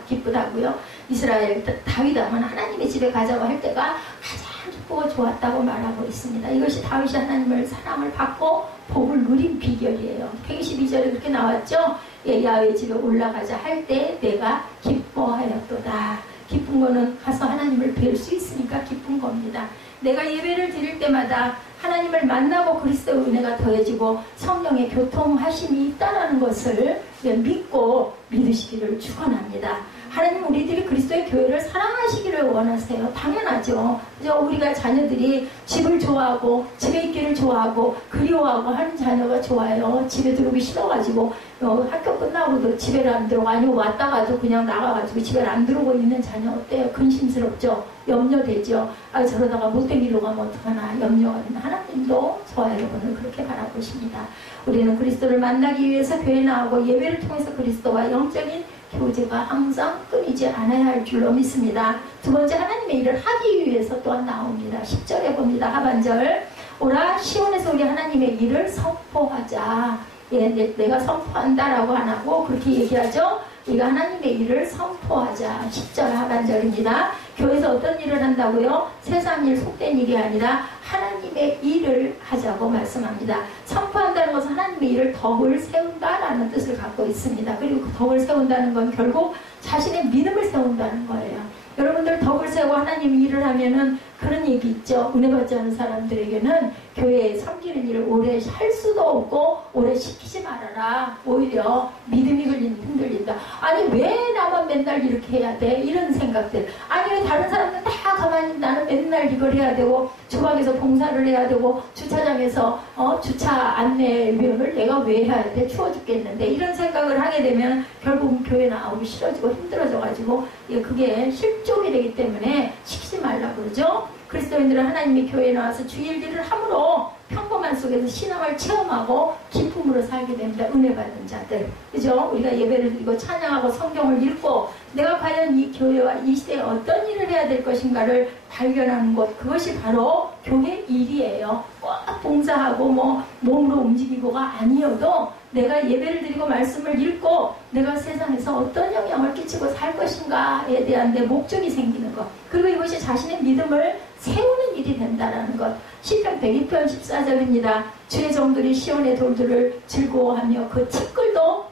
기쁘다고요? 이스라엘 다윗 왕은 하나님의 집에 가자고 할 때가 가장 기쁘고 좋았다고 말하고 있습니다. 이것이 다윗이 하나님을 사랑을 받고 복을 누린 비결이에요. 122절에 그렇게 나왔죠. 야훼 집에 올라가자 할 때 내가 기뻐하였도다. 기쁜 거는 가서 하나님을 뵐 수 있으니까 기쁜 겁니다. 내가 예배를 드릴 때마다 하나님을 만나고 그리스도의 은혜가 더해지고 성령의 교통하심이 있다는 것을 믿고 믿으시기를 축원합니다. 하나님 우리들이 그리스도의 교회를 사랑하시기를 원하세요. 당연하죠. 우리가 자녀들이 집을 좋아하고 집에 있기를 좋아하고 그리워하고 하는 자녀가 좋아요. 집에 들어오기 싫어가지고 학교 끝나고도 집에를 안 들어오고 아니면 왔다가도 그냥 나가가지고 집에 안 들어오고 있는 자녀 어때요? 근심스럽죠? 염려되죠? 저러다가 못된 길로 가면 어떡하나 염려가 되는 하나님도 저와 여러분을 그렇게 바라보십니다. 우리는 그리스도를 만나기 위해서 교회 나오고 예배를 통해서 그리스도와 영적인 교제가 항상 끊이지 않아야 할 줄로 믿습니다. 두 번째 하나님의 일을 하기 위해서 또한 나옵니다. 10절에 봅니다. 하반절 오라 시온에서 우리 하나님의 일을 선포하자. 내가 선포한다라고 안 하고 그렇게 얘기하죠. 우리가 하나님의 일을 선포하자. 10절 하반절입니다. 교회에서 어떤 일을 한다고요? 세상 일 속된 일이 아니라 하나님의 일을 하자고 말씀합니다. 선포한다는 것은 하나님의 일을 덕을 세운다라는 뜻을 갖고 있습니다. 그리고 그 덕을 세운다는 건 결국 자신의 믿음을 세운다는 거예요. 여러분들 덕을 세우고 하나님 일을 하면은 그런 얘기 있죠. 은혜 받지 않은 사람들에게는 교회에 섬기는 일을 오래 할 수도 없고 오래 시키지 말아라. 오히려 믿음이 흔들린다. 아니 왜 나만 맨날 이렇게 해야 돼? 이런 생각들. 아니 왜 다른 사람들 다 가만히 나는 맨날 이걸 해야 되고 주방에서 봉사를 해야 되고 주차장에서 주차 안내위원을 내가 왜 해야 돼? 추워 죽겠는데 이런 생각을 하게 되면 결국 교회 나오기 싫어지고 힘들어져가지고 그게 실족이 되기 때문에 시키지 말라고 그러죠. 그리스도인들은 하나님의 교회에 나와서 주일 일을 함으로 평범한 속에서 신앙을 체험하고 기쁨으로 살게 됩니다. 은혜 받은 자들. 그죠? 우리가 예배를 드리고 찬양하고 성경을 읽고 내가 과연 이 교회와 이 시대에 어떤 일을 해야 될 것인가를 발견하는 것. 그것이 바로 교회 일이에요. 꼭 봉사하고 몸으로 움직이고가 아니어도 내가 예배를 드리고 말씀을 읽고 내가 세상에서 어떤 영향을 끼치고 살 것인가에 대한 내 목적이 생기는 것. 그리고 이것이 자신의 믿음을 세우는 일이 된다는 것. 시편 102편 14절입니다. 주의 종들이 시온의 돌들을 즐거워하며 그 티끌도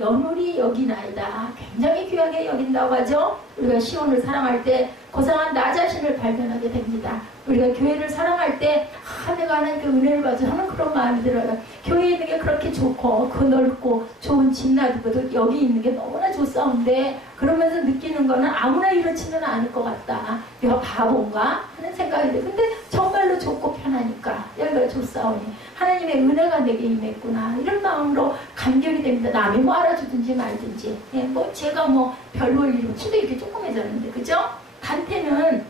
연홀히 여기나이다. 굉장히 귀하게 여긴다고 하죠. 우리가 시온을 사랑할 때 고상한 나 자신을 발견하게 됩니다. 우리가 교회를 사랑할 때 내가 하나님께 은혜를 받아 하는 그런 마음이 들어요. 교회에 있는 게 그렇게 좋고 그 넓고 좋은 집 놔두고도 여기 있는 게 너무나 좋사온데 그러면서 느끼는 거는 아무나 이렇지는 않을 것 같다. 내가 바본가 하는 생각이 들어요. 근데 정말로 좋고 편하니까 여기가 좋사오니 하나님의 은혜가 내게 임했구나 이런 마음으로 감격이 됩니다. 남이 뭐 알아주든지 말든지 제가 별볼 일이 키도 이렇게 조그매졌는데 그죠? 단테는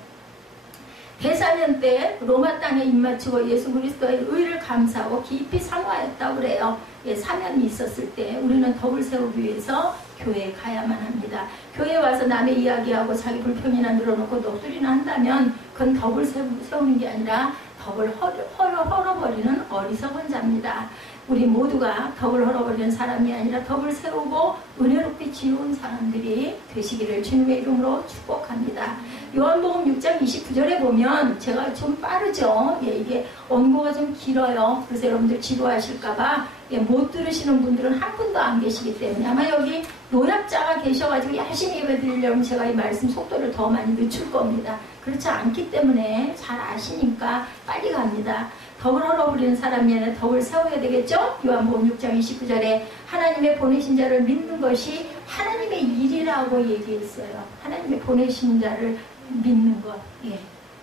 대사년 때 로마 땅에 입맞추고 예수 그리스도의 의를 감사하고 깊이 사모하였다고 그래요. 사명이 있었을 때 우리는 덕을 세우기 위해서 교회에 가야만 합니다. 교회에 와서 남의 이야기하고 자기 불평이나 늘어놓고 녹두리나 한다면 그건 덕을 세우는 게 아니라 덕을 헐어버리는 어리석은 자입니다. 우리 모두가 덕을 헐어버리는 사람이 아니라 덕을 세우고 은혜롭게 지어온 사람들이 되시기를 주님의 이름으로 축복합니다. 요한복음 6장 29절에 보면 제가 좀 빠르죠. 이게 원고가 좀 길어요. 그래서 여러분들 지루하실까봐 못 들으시는 분들은 한 분도 안 계시기 때문에 아마 여기 노약자가 계셔가지고 열심히 예배 드리려면 제가 이 말씀 속도를 더 많이 늦출 겁니다. 그렇지 않기 때문에 잘 아시니까 빨리 갑니다. 덕을 헐어버리는 사람이 아니라 덕을 세워야 되겠죠? 요한복음 6장 29절에 하나님의 보내신 자를 믿는 것이 하나님의 일이라고 얘기했어요. 하나님의 보내신 자를 믿는 것.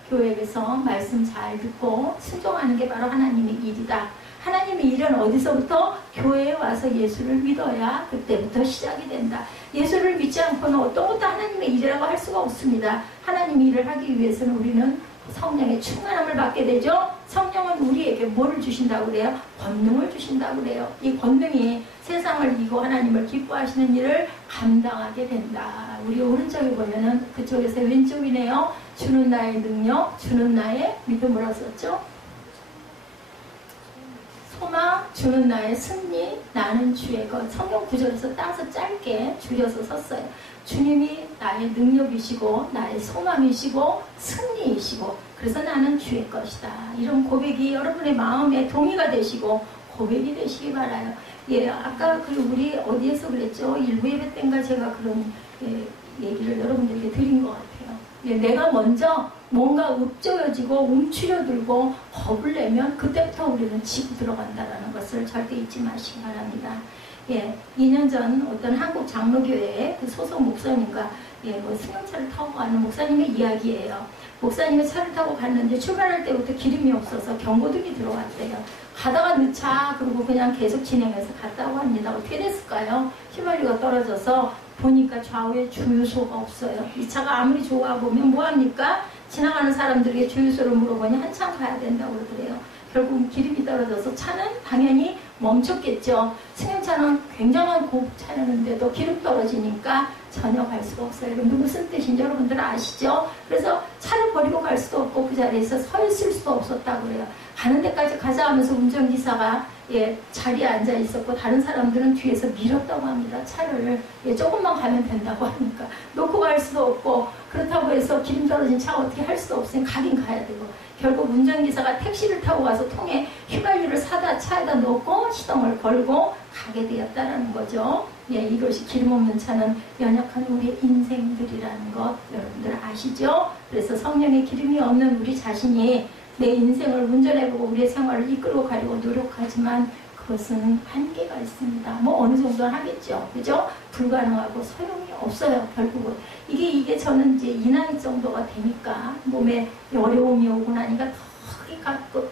교회에서 말씀 잘 듣고 순종하는 게 바로 하나님의 일이다. 하나님의 일은 어디서부터? 교회에 와서 예수를 믿어야 그때부터 시작이 된다. 예수를 믿지 않고는 어떤 것도 하나님의 일이라고 할 수가 없습니다. 하나님의 일을 하기 위해서는 우리는 성령의 충만함을 받게 되죠. 성령은 우리에게 뭐를 주신다고 그래요? 권능을 주신다고 그래요. 이 권능이 세상을 이기고 하나님을 기뻐하시는 일을 감당하게 된다. 우리 오른쪽에 보면은 그쪽에서 왼쪽이네요. 주는 나의 능력, 주는 나의 믿음으로 썼죠. 소망, 주는 나의 승리, 나는 주의 것. 성경 구절에서 따서 짧게 줄여서 썼어요. 주님이 나의 능력이시고 나의 소망이시고 승리이시고 그래서 나는 주의 것이다. 이런 고백이 여러분의 마음에 동의가 되시고 고백이 되시기 바라요. 아까 우리 어디에서 그랬죠? 일부 예배 때인가 제가 그런 얘기를 여러분들에게 드린 것 같아요. 내가 먼저 뭔가 읊조여지고 움츠려들고 겁을 내면 그때부터 우리는 지고 들어간다는 것을 절대 잊지 마시기 바랍니다. 2년 전 어떤 한국 장로교회의 그 소속 목사님과 승용차를 타고 가는 목사님의 이야기예요. 목사님이 차를 타고 갔는데 출발할 때부터 기름이 없어서 경고등이 들어왔대요. 가다가 늦자 그러고 그냥 계속 진행해서 갔다고 합니다. 어떻게 됐을까요? 휘발유가 떨어져서 보니까 좌우에 주유소가 없어요. 이 차가 아무리 좋아 보면 뭐합니까? 지나가는 사람들에게 주유소를 물어보니 한참 가야 된다고 그러더래요. 결국 기름이 떨어져서 차는 당연히 멈췄겠죠. 승용차는 굉장한 고차량인데도 기름 떨어지니까 전혀 갈 수가 없어요. 그럼 무슨 뜻인지 여러분들 아시죠? 그래서 차를 버리고 갈 수도 없고 그 자리에서 서 있을 수도 없었다고 그래요. 가는 데까지 가자 하면서 운전기사가 자리에 앉아 있었고 다른 사람들은 뒤에서 밀었다고 합니다. 차를 조금만 가면 된다고 하니까 놓고 갈 수도 없고 그렇다고 해서 기름 떨어진 차가 어떻게 할 수도 없으니 가긴 가야 되고, 결국 운전기사가 택시를 타고 가서 통에 휘발유를 사다 차에다 넣고 시동을 걸고 가게 되었다는 거죠. 예, 이것이 기름 없는 차는 연약한 우리의 인생들이라는 것 여러분들 아시죠? 그래서 성령의 기름이 없는 우리 자신이 내 인생을 운전해보고 우리의 생활을 이끌고 가려고 노력하지만 그것은 한계가 있습니다. 뭐 어느 정도는 하겠죠. 그죠? 불가능하고 소용이 없어요. 결국은. 이게 저는 이제 이나이 정도가 되니까 몸에 어려움이 오고 나니까 더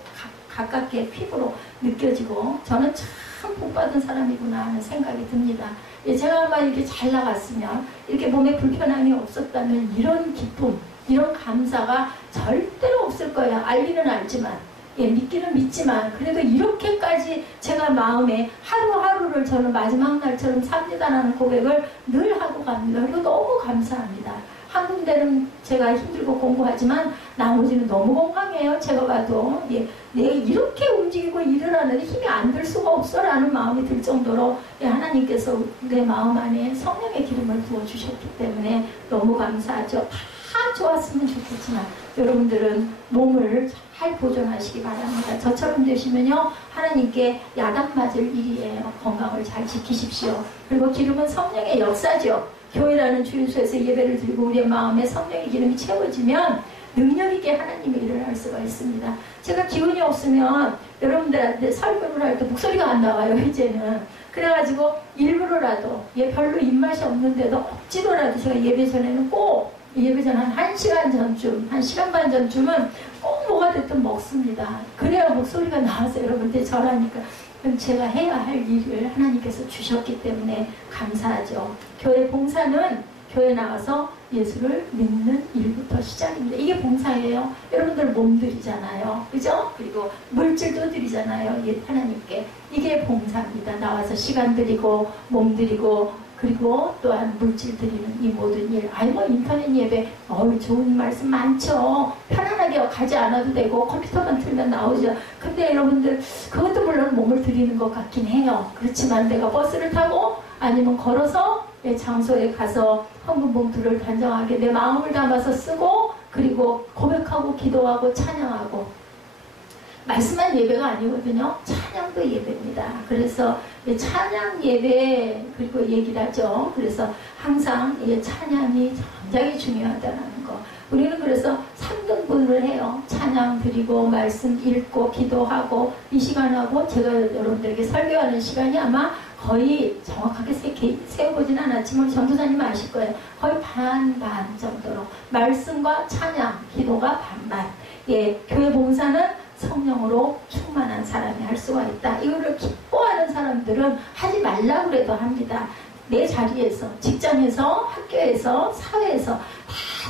가깝게 피부로 느껴지고 저는 참 복받은 사람이구나 하는 생각이 듭니다. 예, 제가 아마 이렇게 잘 나갔으면 이렇게 몸에 불편함이 없었다면 이런 기쁨, 이런 감사가 절대로 없을 거예요. 알기는 알지만. 예, 믿기는 믿지만 그래도 이렇게까지 제가 마음에 하루하루를 저는 마지막 날처럼 삽니다라는 고백을 늘 하고 갑니다. 그리고 너무 감사합니다. 한 군데는 제가 힘들고 공부하지만 나머지는 너무 건강해요. 제가 봐도 예, 내가 이렇게 움직이고 일을 하는데 힘이 안 들 수가 없어 라는 마음이 들 정도로 예, 하나님께서 내 마음 안에 성령의 기름을 부어주셨기 때문에 너무 감사하죠. 다 좋았으면 좋겠지만 여러분들은 몸을 잘 보존하시기 바랍니다. 저처럼 되시면요 하나님께 야단 맞을 일이에요. 건강을 잘 지키십시오. 그리고 기름은 성령의 역사죠. 교회라는 주유소에서 예배를 드리고 우리의 마음에 성령의 기름이 채워지면 능력 있게 하나님의 일을 할 수가 있습니다. 제가 기운이 없으면 여러분들한테 설교를 할 때 목소리가 안 나와요. 이제는. 그래가지고 일부러라도 별로 입맛이 없는데도 억지로라도 제가 예배 전에는 꼭 예배 전 한 1시간 전쯤, 1시간 반 전쯤은 꼭 뭐가 됐든 먹습니다. 그래야 목소리가 나와서 여러분들 절하니까. 그럼 제가 해야 할 일을 하나님께서 주셨기 때문에 감사하죠. 교회 봉사는 교회 나가서 예수를 믿는 일부터 시작입니다. 이게 봉사예요. 여러분들 몸 드리잖아요. 그죠? 그리고 물질도 드리잖아요. 하나님께. 이게 봉사입니다. 나와서 시간 드리고 몸 드리고 그리고 또한 물질 드리는 이 모든 일. 인터넷 예배 좋은 말씀 많죠. 편안하게 가지 않아도 되고 컴퓨터만 틀면 나오죠. 근데 여러분들 그것도 물론 몸을 드리는 것 같긴 해요. 그렇지만 내가 버스를 타고 아니면 걸어서 장소에 가서 헌금 봉투를 단정하게 내 마음을 담아서 쓰고 그리고 고백하고 기도하고 찬양하고 말씀한 예배가 아니거든요. 찬양도 예배입니다. 그래서 찬양 예배 그리고 얘기를 하죠. 그래서 항상 찬양이 굉장히 중요하다는 거. 우리는 그래서 3등분을 해요. 찬양 드리고 말씀 읽고 기도하고 이 시간하고 제가 여러분들에게 설교하는 시간이 아마 거의 정확하게 세워보진 않았지만 전도사님 아실 거예요. 거의 반반 정도로 말씀과 찬양, 기도가 반반. 예, 교회 봉사는 성령으로 충만한 사람이 할 수가 있다. 이거를 기뻐하는 사람들은 하지 말라고 그래도 합니다. 내 자리에서, 직장에서, 학교에서, 사회에서 다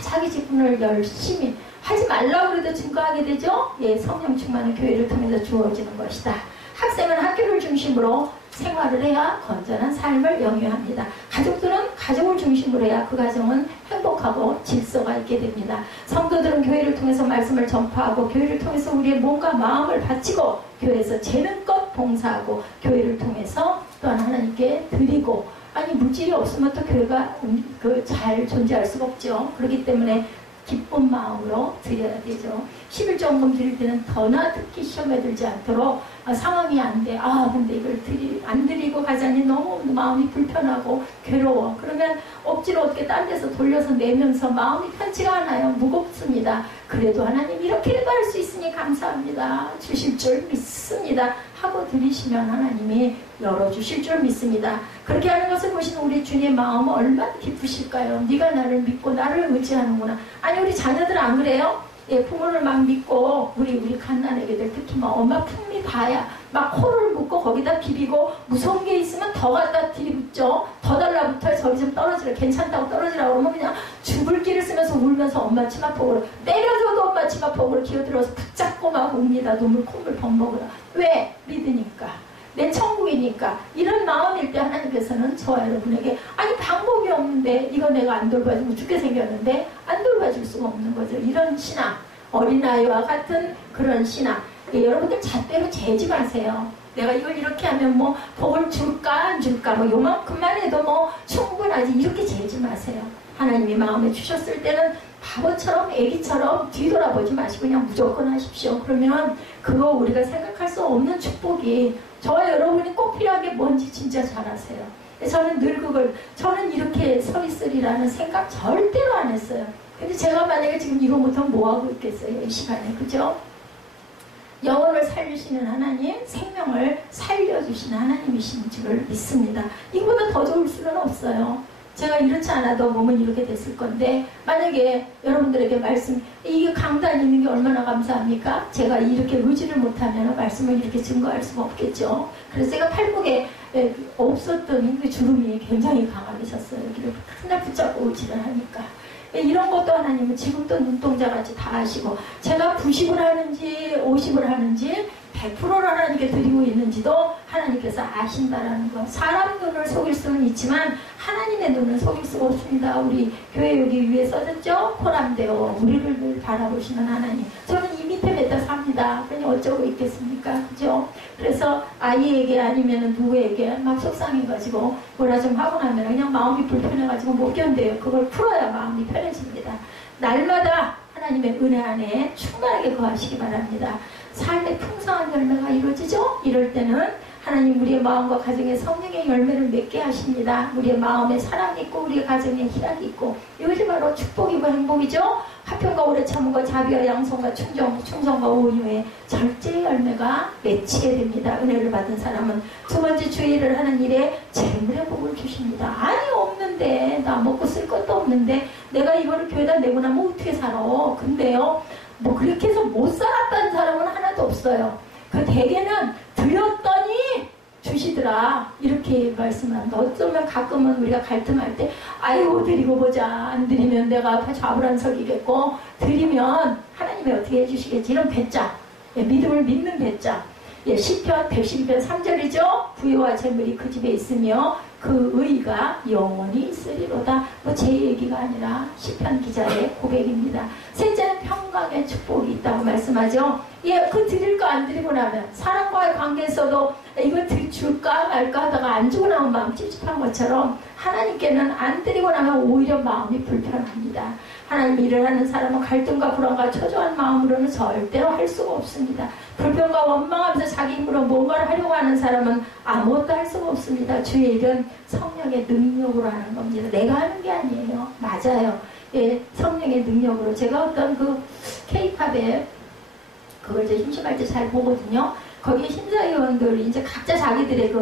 자기 직분을 열심히 하지 말라고 그래도 증거하게 되죠. 예, 성령 충만은 교회를 통해서 주어지는 것이다. 학생은 학교를 중심으로 생활을 해야 건전한 삶을 영위합니다. 가족들은 가족을 중심으로 해야 그 가정은 행복하고 질서가 있게 됩니다. 성도들은 교회를 통해서 말씀을 전파하고 교회를 통해서 우리의 몸과 마음을 바치고 교회에서 재능껏 봉사하고 교회를 통해서 또한 하나님께 드리고 물질이 없으면 또 교회가 잘 존재할 수가 없죠. 그렇기 때문에 기쁜 마음으로 드려야 되죠. 11조헌금 드릴 때는 더나 특히 시험에 들지 않도록 상황이 안 돼. 근데 이걸 안 드리고 가자니 너무 마음이 불편하고 괴로워. 그러면 억지로 어떻게 딴 데서 돌려서 내면서 마음이 편치가 않아요. 무겁습니다. 그래도 하나님 이렇게라도 할 수 있으니 감사합니다. 주실 줄 믿습니다. 하고 드리시면 하나님이 열어주실 줄 믿습니다. 그렇게 하는 것을 보시는 우리 주님의 마음은 얼마나 기쁘실까요? 네가 나를 믿고 나를 의지하는구나. 우리 자녀들 안 그래요? 예, 부모를 막 믿고 우리 갓난애기들 특히 막 엄마 품이 다야 막 코를 묶고 거기다 비비고 무서운 게 있으면 더 갖다 들이붓죠. 더 달라붙어요. 저리 좀 떨어지라. 괜찮다고 떨어지라고 그러면 그냥 죽을 길을 쓰면서 울면서 엄마 치마폭으로 때려줘도 엄마 치마폭으로 기어들어서 붙잡고 막 웁니다. 눈물 콧물 벅먹으라. 왜? 믿으니까. 내 천국이니까. 이런 마음일 때 하나님께서는 저와 여러분에게 방법이 없는데 이거 내가 안 돌봐주면 죽게 생겼는데 안 돌봐줄 수가 없는 거죠. 이런 신앙, 어린아이와 같은 그런 신앙. 여러분들 잣대로 재지 마세요. 내가 이걸 이렇게 하면 복을 줄까 안 줄까 요만큼만 해도 충분하지. 이렇게 재지 마세요. 하나님이 마음에 주셨을 때는 바보처럼 애기처럼 뒤돌아보지 마시고 그냥 무조건 하십시오. 그러면 그거 우리가 생각할 수 없는 축복이 저와 여러분이 꼭 필요한 게 뭔지 진짜 잘 아세요. 저는 늘 저는 이렇게 서 있으리라는 생각 절대로 안 했어요. 근데 제가 만약에 지금 이거 못하면 뭐하고 있겠어요, 이 시간에. 그죠? 영혼을 살리시는 하나님, 생명을 살려주시는 하나님이신 줄을 믿습니다. 이거보다 더 좋을 수는 없어요. 제가 이렇지 않아도 몸은 이렇게 됐을 건데, 만약에 여러분들에게 이게 강단 있는 게 얼마나 감사합니까? 제가 이렇게 의지를 못하면 말씀을 이렇게 증거할 수가 없겠죠. 그래서 제가 팔목에 없었던 그 주름이 굉장히 강하게 섰어요. 여기를 맨날 붙잡고 의지를 하니까. 이런 것도 하나님은 지금도 눈동자같이 다 아시고, 제가 90을 하는지 50을 하는지 100%를 하나님께 드리고 있는지도 하나님께서 아신다라는 것. 사람 눈을 속일 수는 있지만 하나님의 눈을 속일 수가 없습니다. 우리 교회 여기 위에 써졌죠? 코람데오, 우리를 늘 바라보시는 하나님. 저는 이 밑에 맺다 삽니다. 그러니 어쩌고 있겠습니까? 그죠? 그래서 아이에게 아니면 누구에게 막 속상해가지고 뭐라 좀 하고 나면 그냥 마음이 불편해가지고 못 견뎌요. 그걸 풀어야 마음이 편해집니다. 날마다 하나님의 은혜 안에 충만하게 거하시기 바랍니다. 삶의 풍성한 열매가 이루어지죠? 이럴 때는 하나님 우리의 마음과 가정에 성령의 열매를 맺게 하십니다. 우리의 마음에 사랑이 있고 우리의 가정에 희락이 있고, 이것이 바로 축복이고 행복이죠. 화평과 오래 참음과 자비와 양성과 충성과 온유의 절제의 열매가 맺히게 됩니다. 은혜를 받은 사람은 두 번째 주의를 하는 일에 재물의 복을 주십니다. 아니 없는데, 나 먹고 쓸 것도 없는데 내가 이거를 교회에다 내고 나면 어떻게 살아. 근데요, 뭐 그렇게 해서 못 살았다는 사람은 하나도 없어요. 그 대개는 드렸더니 주시더라, 이렇게 말씀을 합니다. 어쩌면 가끔은 우리가 갈등할 때 아이고 드리고 보자, 안 드리면 내가 좌불안석이겠고, 드리면 하나님이 어떻게 해주시겠지, 이런 배짱, 믿음을 믿는 배짱. 시편 112편 3절이죠. 부유와 재물이 그 집에 있으며 그 의가 영원히 있으리로다. 제 얘기가 아니라 시편 기자의 고백입니다. 셋째는 평강의 축복이 있다고 말씀하죠. 그 드릴 거 안 드리고 나면, 사람과의 관계에서도 이거 줄까 말까 하다가 안 주고 나면 마음 찝찝한 것처럼, 하나님께는 안 드리고 나면 오히려 마음이 불편합니다. 하나님 일을 하는 사람은 갈등과 불안과 초조한 마음으로는 절대로 할 수가 없습니다. 불평과 원망하면서 자기 힘으로 뭔가를 하려고 하는 사람은 아무것도 할 수가 없습니다. 주의 일은 성령의 능력으로 하는 겁니다. 내가 하는 게 아니에요. 맞아요. 성령의 능력으로. 제가 어떤 K-팝에 그걸 이제 심심할 때 잘 보거든요. 거기에 심사위원들이 이제 각자 자기들의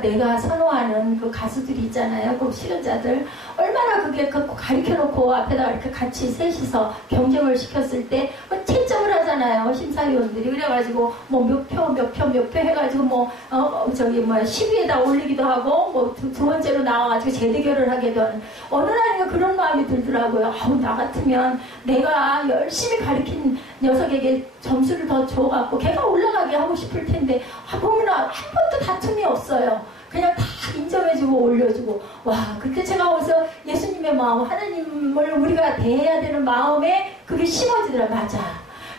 내가 선호하는 그 가수들이 있잖아요. 그 출연자들. 얼마나 그게 가리켜놓고 앞에다가 이렇게 같이 셋이서 경쟁을 시켰을 때 채점을 하잖아요. 심사위원들이. 그래가지고 몇 표 해가지고 10위에다 올리기도 하고, 두 번째로 나와가지고 재대결을 하기도 하는. 어느 날인가 그런 마음이 들더라고요. 나 같으면 내가 열심히 가르친 녀석에게 점수를 더 줘갖고 걔가 올라가게 하고 싶을 텐데, 보면 한 번도 다툼이 없어요. 그냥 다 인정해주고 올려주고. 그때 제가 어디서 예수님의 마음, 하나님을 우리가 대해야 되는 마음에 그게 심어지더라. 맞아.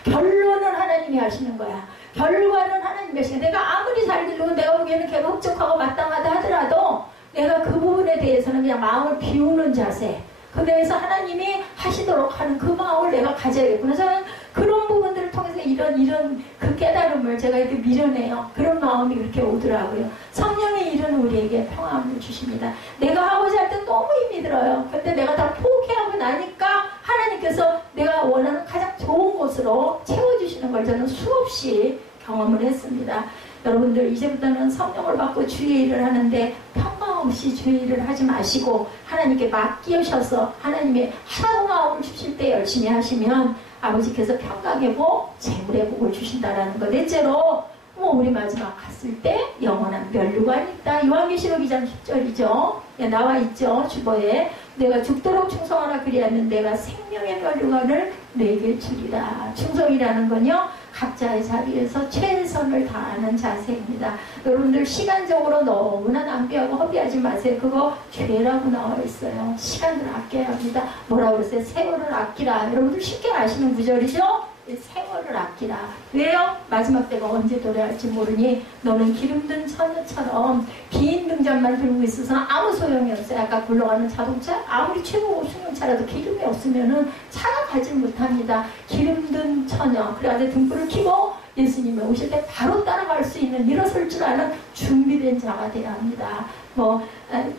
결론은 하나님이 하시는 거야. 결과는 하나님이 하시는 거야. 내가 아무리 잘 들리고 내가 보기에는 걔가 흡족하고 마땅하다 하더라도 내가 그 부분에 대해서는 그냥 마음을 비우는 자세, 그 내에서 하나님이 하시도록 하는 그 마음을 내가 가져야겠구나. 저는 그런 부분들을 통해서 이런 그 깨달음을 제가 이렇게 밀어내요. 그런 마음이 그렇게 오더라고요. 성령의 일은 우리에게 평안을 주십니다. 내가 하고자 할 때 너무 힘이 들어요. 근데 내가 다 포기하고 나니까 하나님께서 내가 원하는 가장 좋은 곳으로 채워주시는 걸 저는 수없이 경험을 했습니다. 여러분들 이제부터는 성령을 받고 주의 일을 하는데 평강 없이 주의 일을 하지 마시고 하나님께 맡기셔서 하나님의 하나도 마음을 주실 때 열심히 하시면 아버지께서 평강의 복, 재물의 복을 주신다라는 것. 넷째로 우리 마지막 갔을 때 영원한 면류관이 있다. 요한계시록 2장 10절이죠. 나와 있죠. 주보에 내가 죽도록 충성하라 그리하면 내가 생명의 면류관을 내게 주리라. 충성이라는 건요, 각자의 자리에서 최선을 다하는 자세입니다. 여러분들 시간적으로 너무나 낭비하고 허비하지 마세요. 그거 죄라고 나와 있어요. 시간을 아껴야 합니다. 뭐라고 그랬어요? 세월을 아끼라. 여러분들 쉽게 아시는 구절이죠? 세월을 아끼라. 맡기라. 왜요? 마지막 때가 언제 도래할지 모르니 너는 기름든 처녀처럼 긴 등잔만 들고 있어서는 아무 소용이 없어요. 아까 굴러가는 자동차 아무리 최고 승용차라도 기름이 없으면은 차가 가지 못합니다. 기름든 처녀. 그래가지고 등불을 켜고 예수님이 오실 때 바로 따라갈 수 있는, 일어설 줄 아는 준비된 자가 되어야 합니다.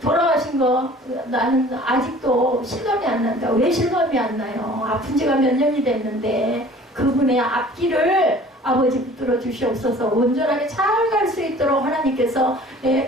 돌아가신 거 나는 아직도 실감이 안 난다. 왜 실감이 안 나요? 아픈 지가 몇 년이 됐는데 그분의 앞길을 아버지 붙들어 주시옵소서. 온전하게 잘 갈 수 있도록 하나님께서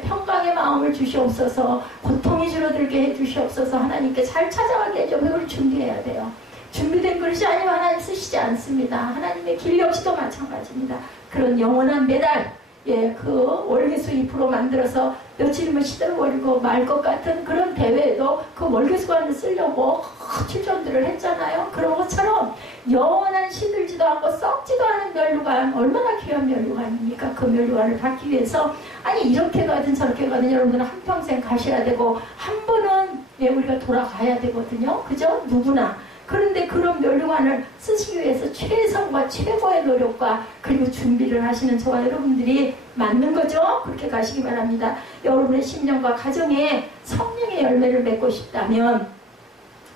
평강의 마음을 주시옵소서. 고통이 줄어들게 해주시옵소서. 하나님께 잘 찾아가게 해줘. 그걸 준비해야 돼요. 준비된 그릇이 아니면 하나님 쓰시지 않습니다. 하나님의 길 역시도 마찬가지입니다. 그런 영원한 메달, 그 월계수 2% 만들어서 며칠이면 시들버리고 말 것 같은 그런 대회에도 그 월계수관을 쓰려고 출전들을 했잖아요. 그런 것처럼 영원한 시들지도 않고 썩지도 않은 면류관, 얼마나 귀한 면류관입니까? 그 면류관을 받기 위해서 아니 이렇게 가든 저렇게 가든 여러분들은 한평생 가셔야 되고 한 번은 우리가 돌아가야 되거든요. 그죠? 누구나. 그런데 그런 면류관을 쓰시기 위해서 최선과 최고의 노력과 그리고 준비를 하시는 저와 여러분들이 맞는 거죠? 그렇게 가시기 바랍니다. 여러분의 심령과 가정에 성령의 열매를 맺고 싶다면,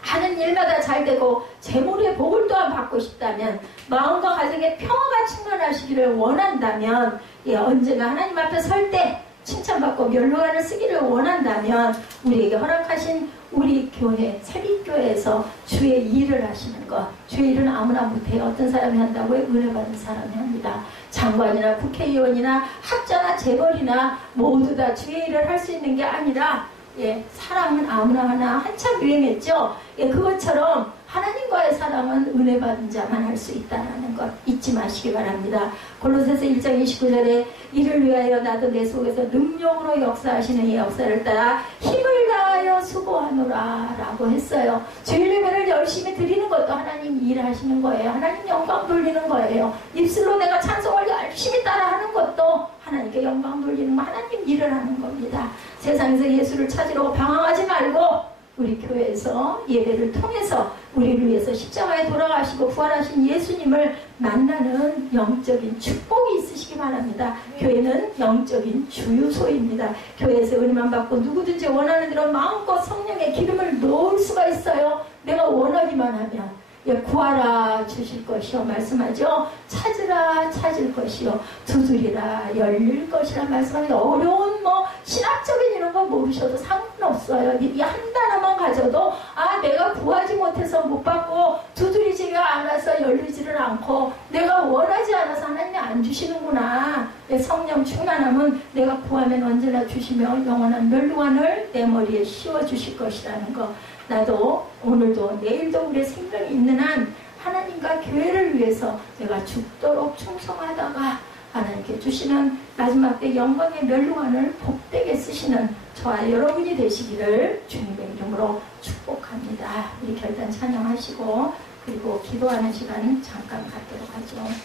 하는 일마다 잘 되고 재물의 복을 또한 받고 싶다면, 마음과 가정에 평화가 충만하시기를 원한다면, 언제나 하나님 앞에 설 때 칭찬받고 면류관을 쓰기를 원한다면 우리에게 허락하신 우리 교회, 세빛교회에서 주의 일을 하시는 것. 주의 일은 아무나 못해요. 어떤 사람이 한다고요? 은혜 받은 사람이 합니다. 장관이나 국회의원이나 학자나 재벌이나 모두 다 주의 일을 할 수 있는 게 아니라 사랑은 아무나 하나 한참 유행했죠. 그것처럼 하나님과의 사랑은 은혜 받은 자만 할 수 있다는 것 잊지 마시기 바랍니다. 골로새서 1장 29절에 이를 위하여 나도 내 속에서 능력으로 역사하시는 이 역사를 따라 힘을 다하여 수고하노라 라고 했어요. 주일 예배를 열심히 드리는 것도 하나님 일하시는 거예요. 하나님 영광 돌리는 거예요. 입술로 내가 찬송을 열심히 따라하는 것도 하나님께 영광 돌리는 거, 하나님 일을 하는 겁니다. 세상에서 예수를 찾으려고 방황하지 말고 우리 교회에서 예배를 통해서 우리를 위해서 십자가에 돌아가시고 부활하신 예수님을 만나는 영적인 축복이 있으시기 바랍니다. 교회는 영적인 주유소입니다. 교회에서 은혜만 받고 누구든지 원하는 대로 마음껏 성령의 기름을 놓을 수가 있어요. 내가 원하기만 하면. 구하라 주실 것이요 말씀하죠. 찾으라 찾을 것이요 두드리라 열릴 것이라 말씀합니다. 어려운 신학적인 이런 거 모르셔도 상관없어요. 이 한 단어만 가져도 내가 구하지 못해서 못 받고 두드리지가 않아서 열리지를 않고 내가 원하지 않아서 하나님이 안 주시는구나. 성령 충만함은 내가 구하면 언제나 주시며 영원한 면류관을 내 머리에 씌워주실 것이라는 거. 나도 오늘도 내일도 우리의 생명이 있는 한 하나님과 교회를 위해서 내가 죽도록 충성하다가 하나님께 주시는 마지막 때 영광의 면류관을 복되게 쓰시는 저와 여러분이 되시기를 주님의 이름으로 축복합니다. 우리 결단 찬양하시고 그리고 기도하는 시간 잠깐 갖도록 하죠.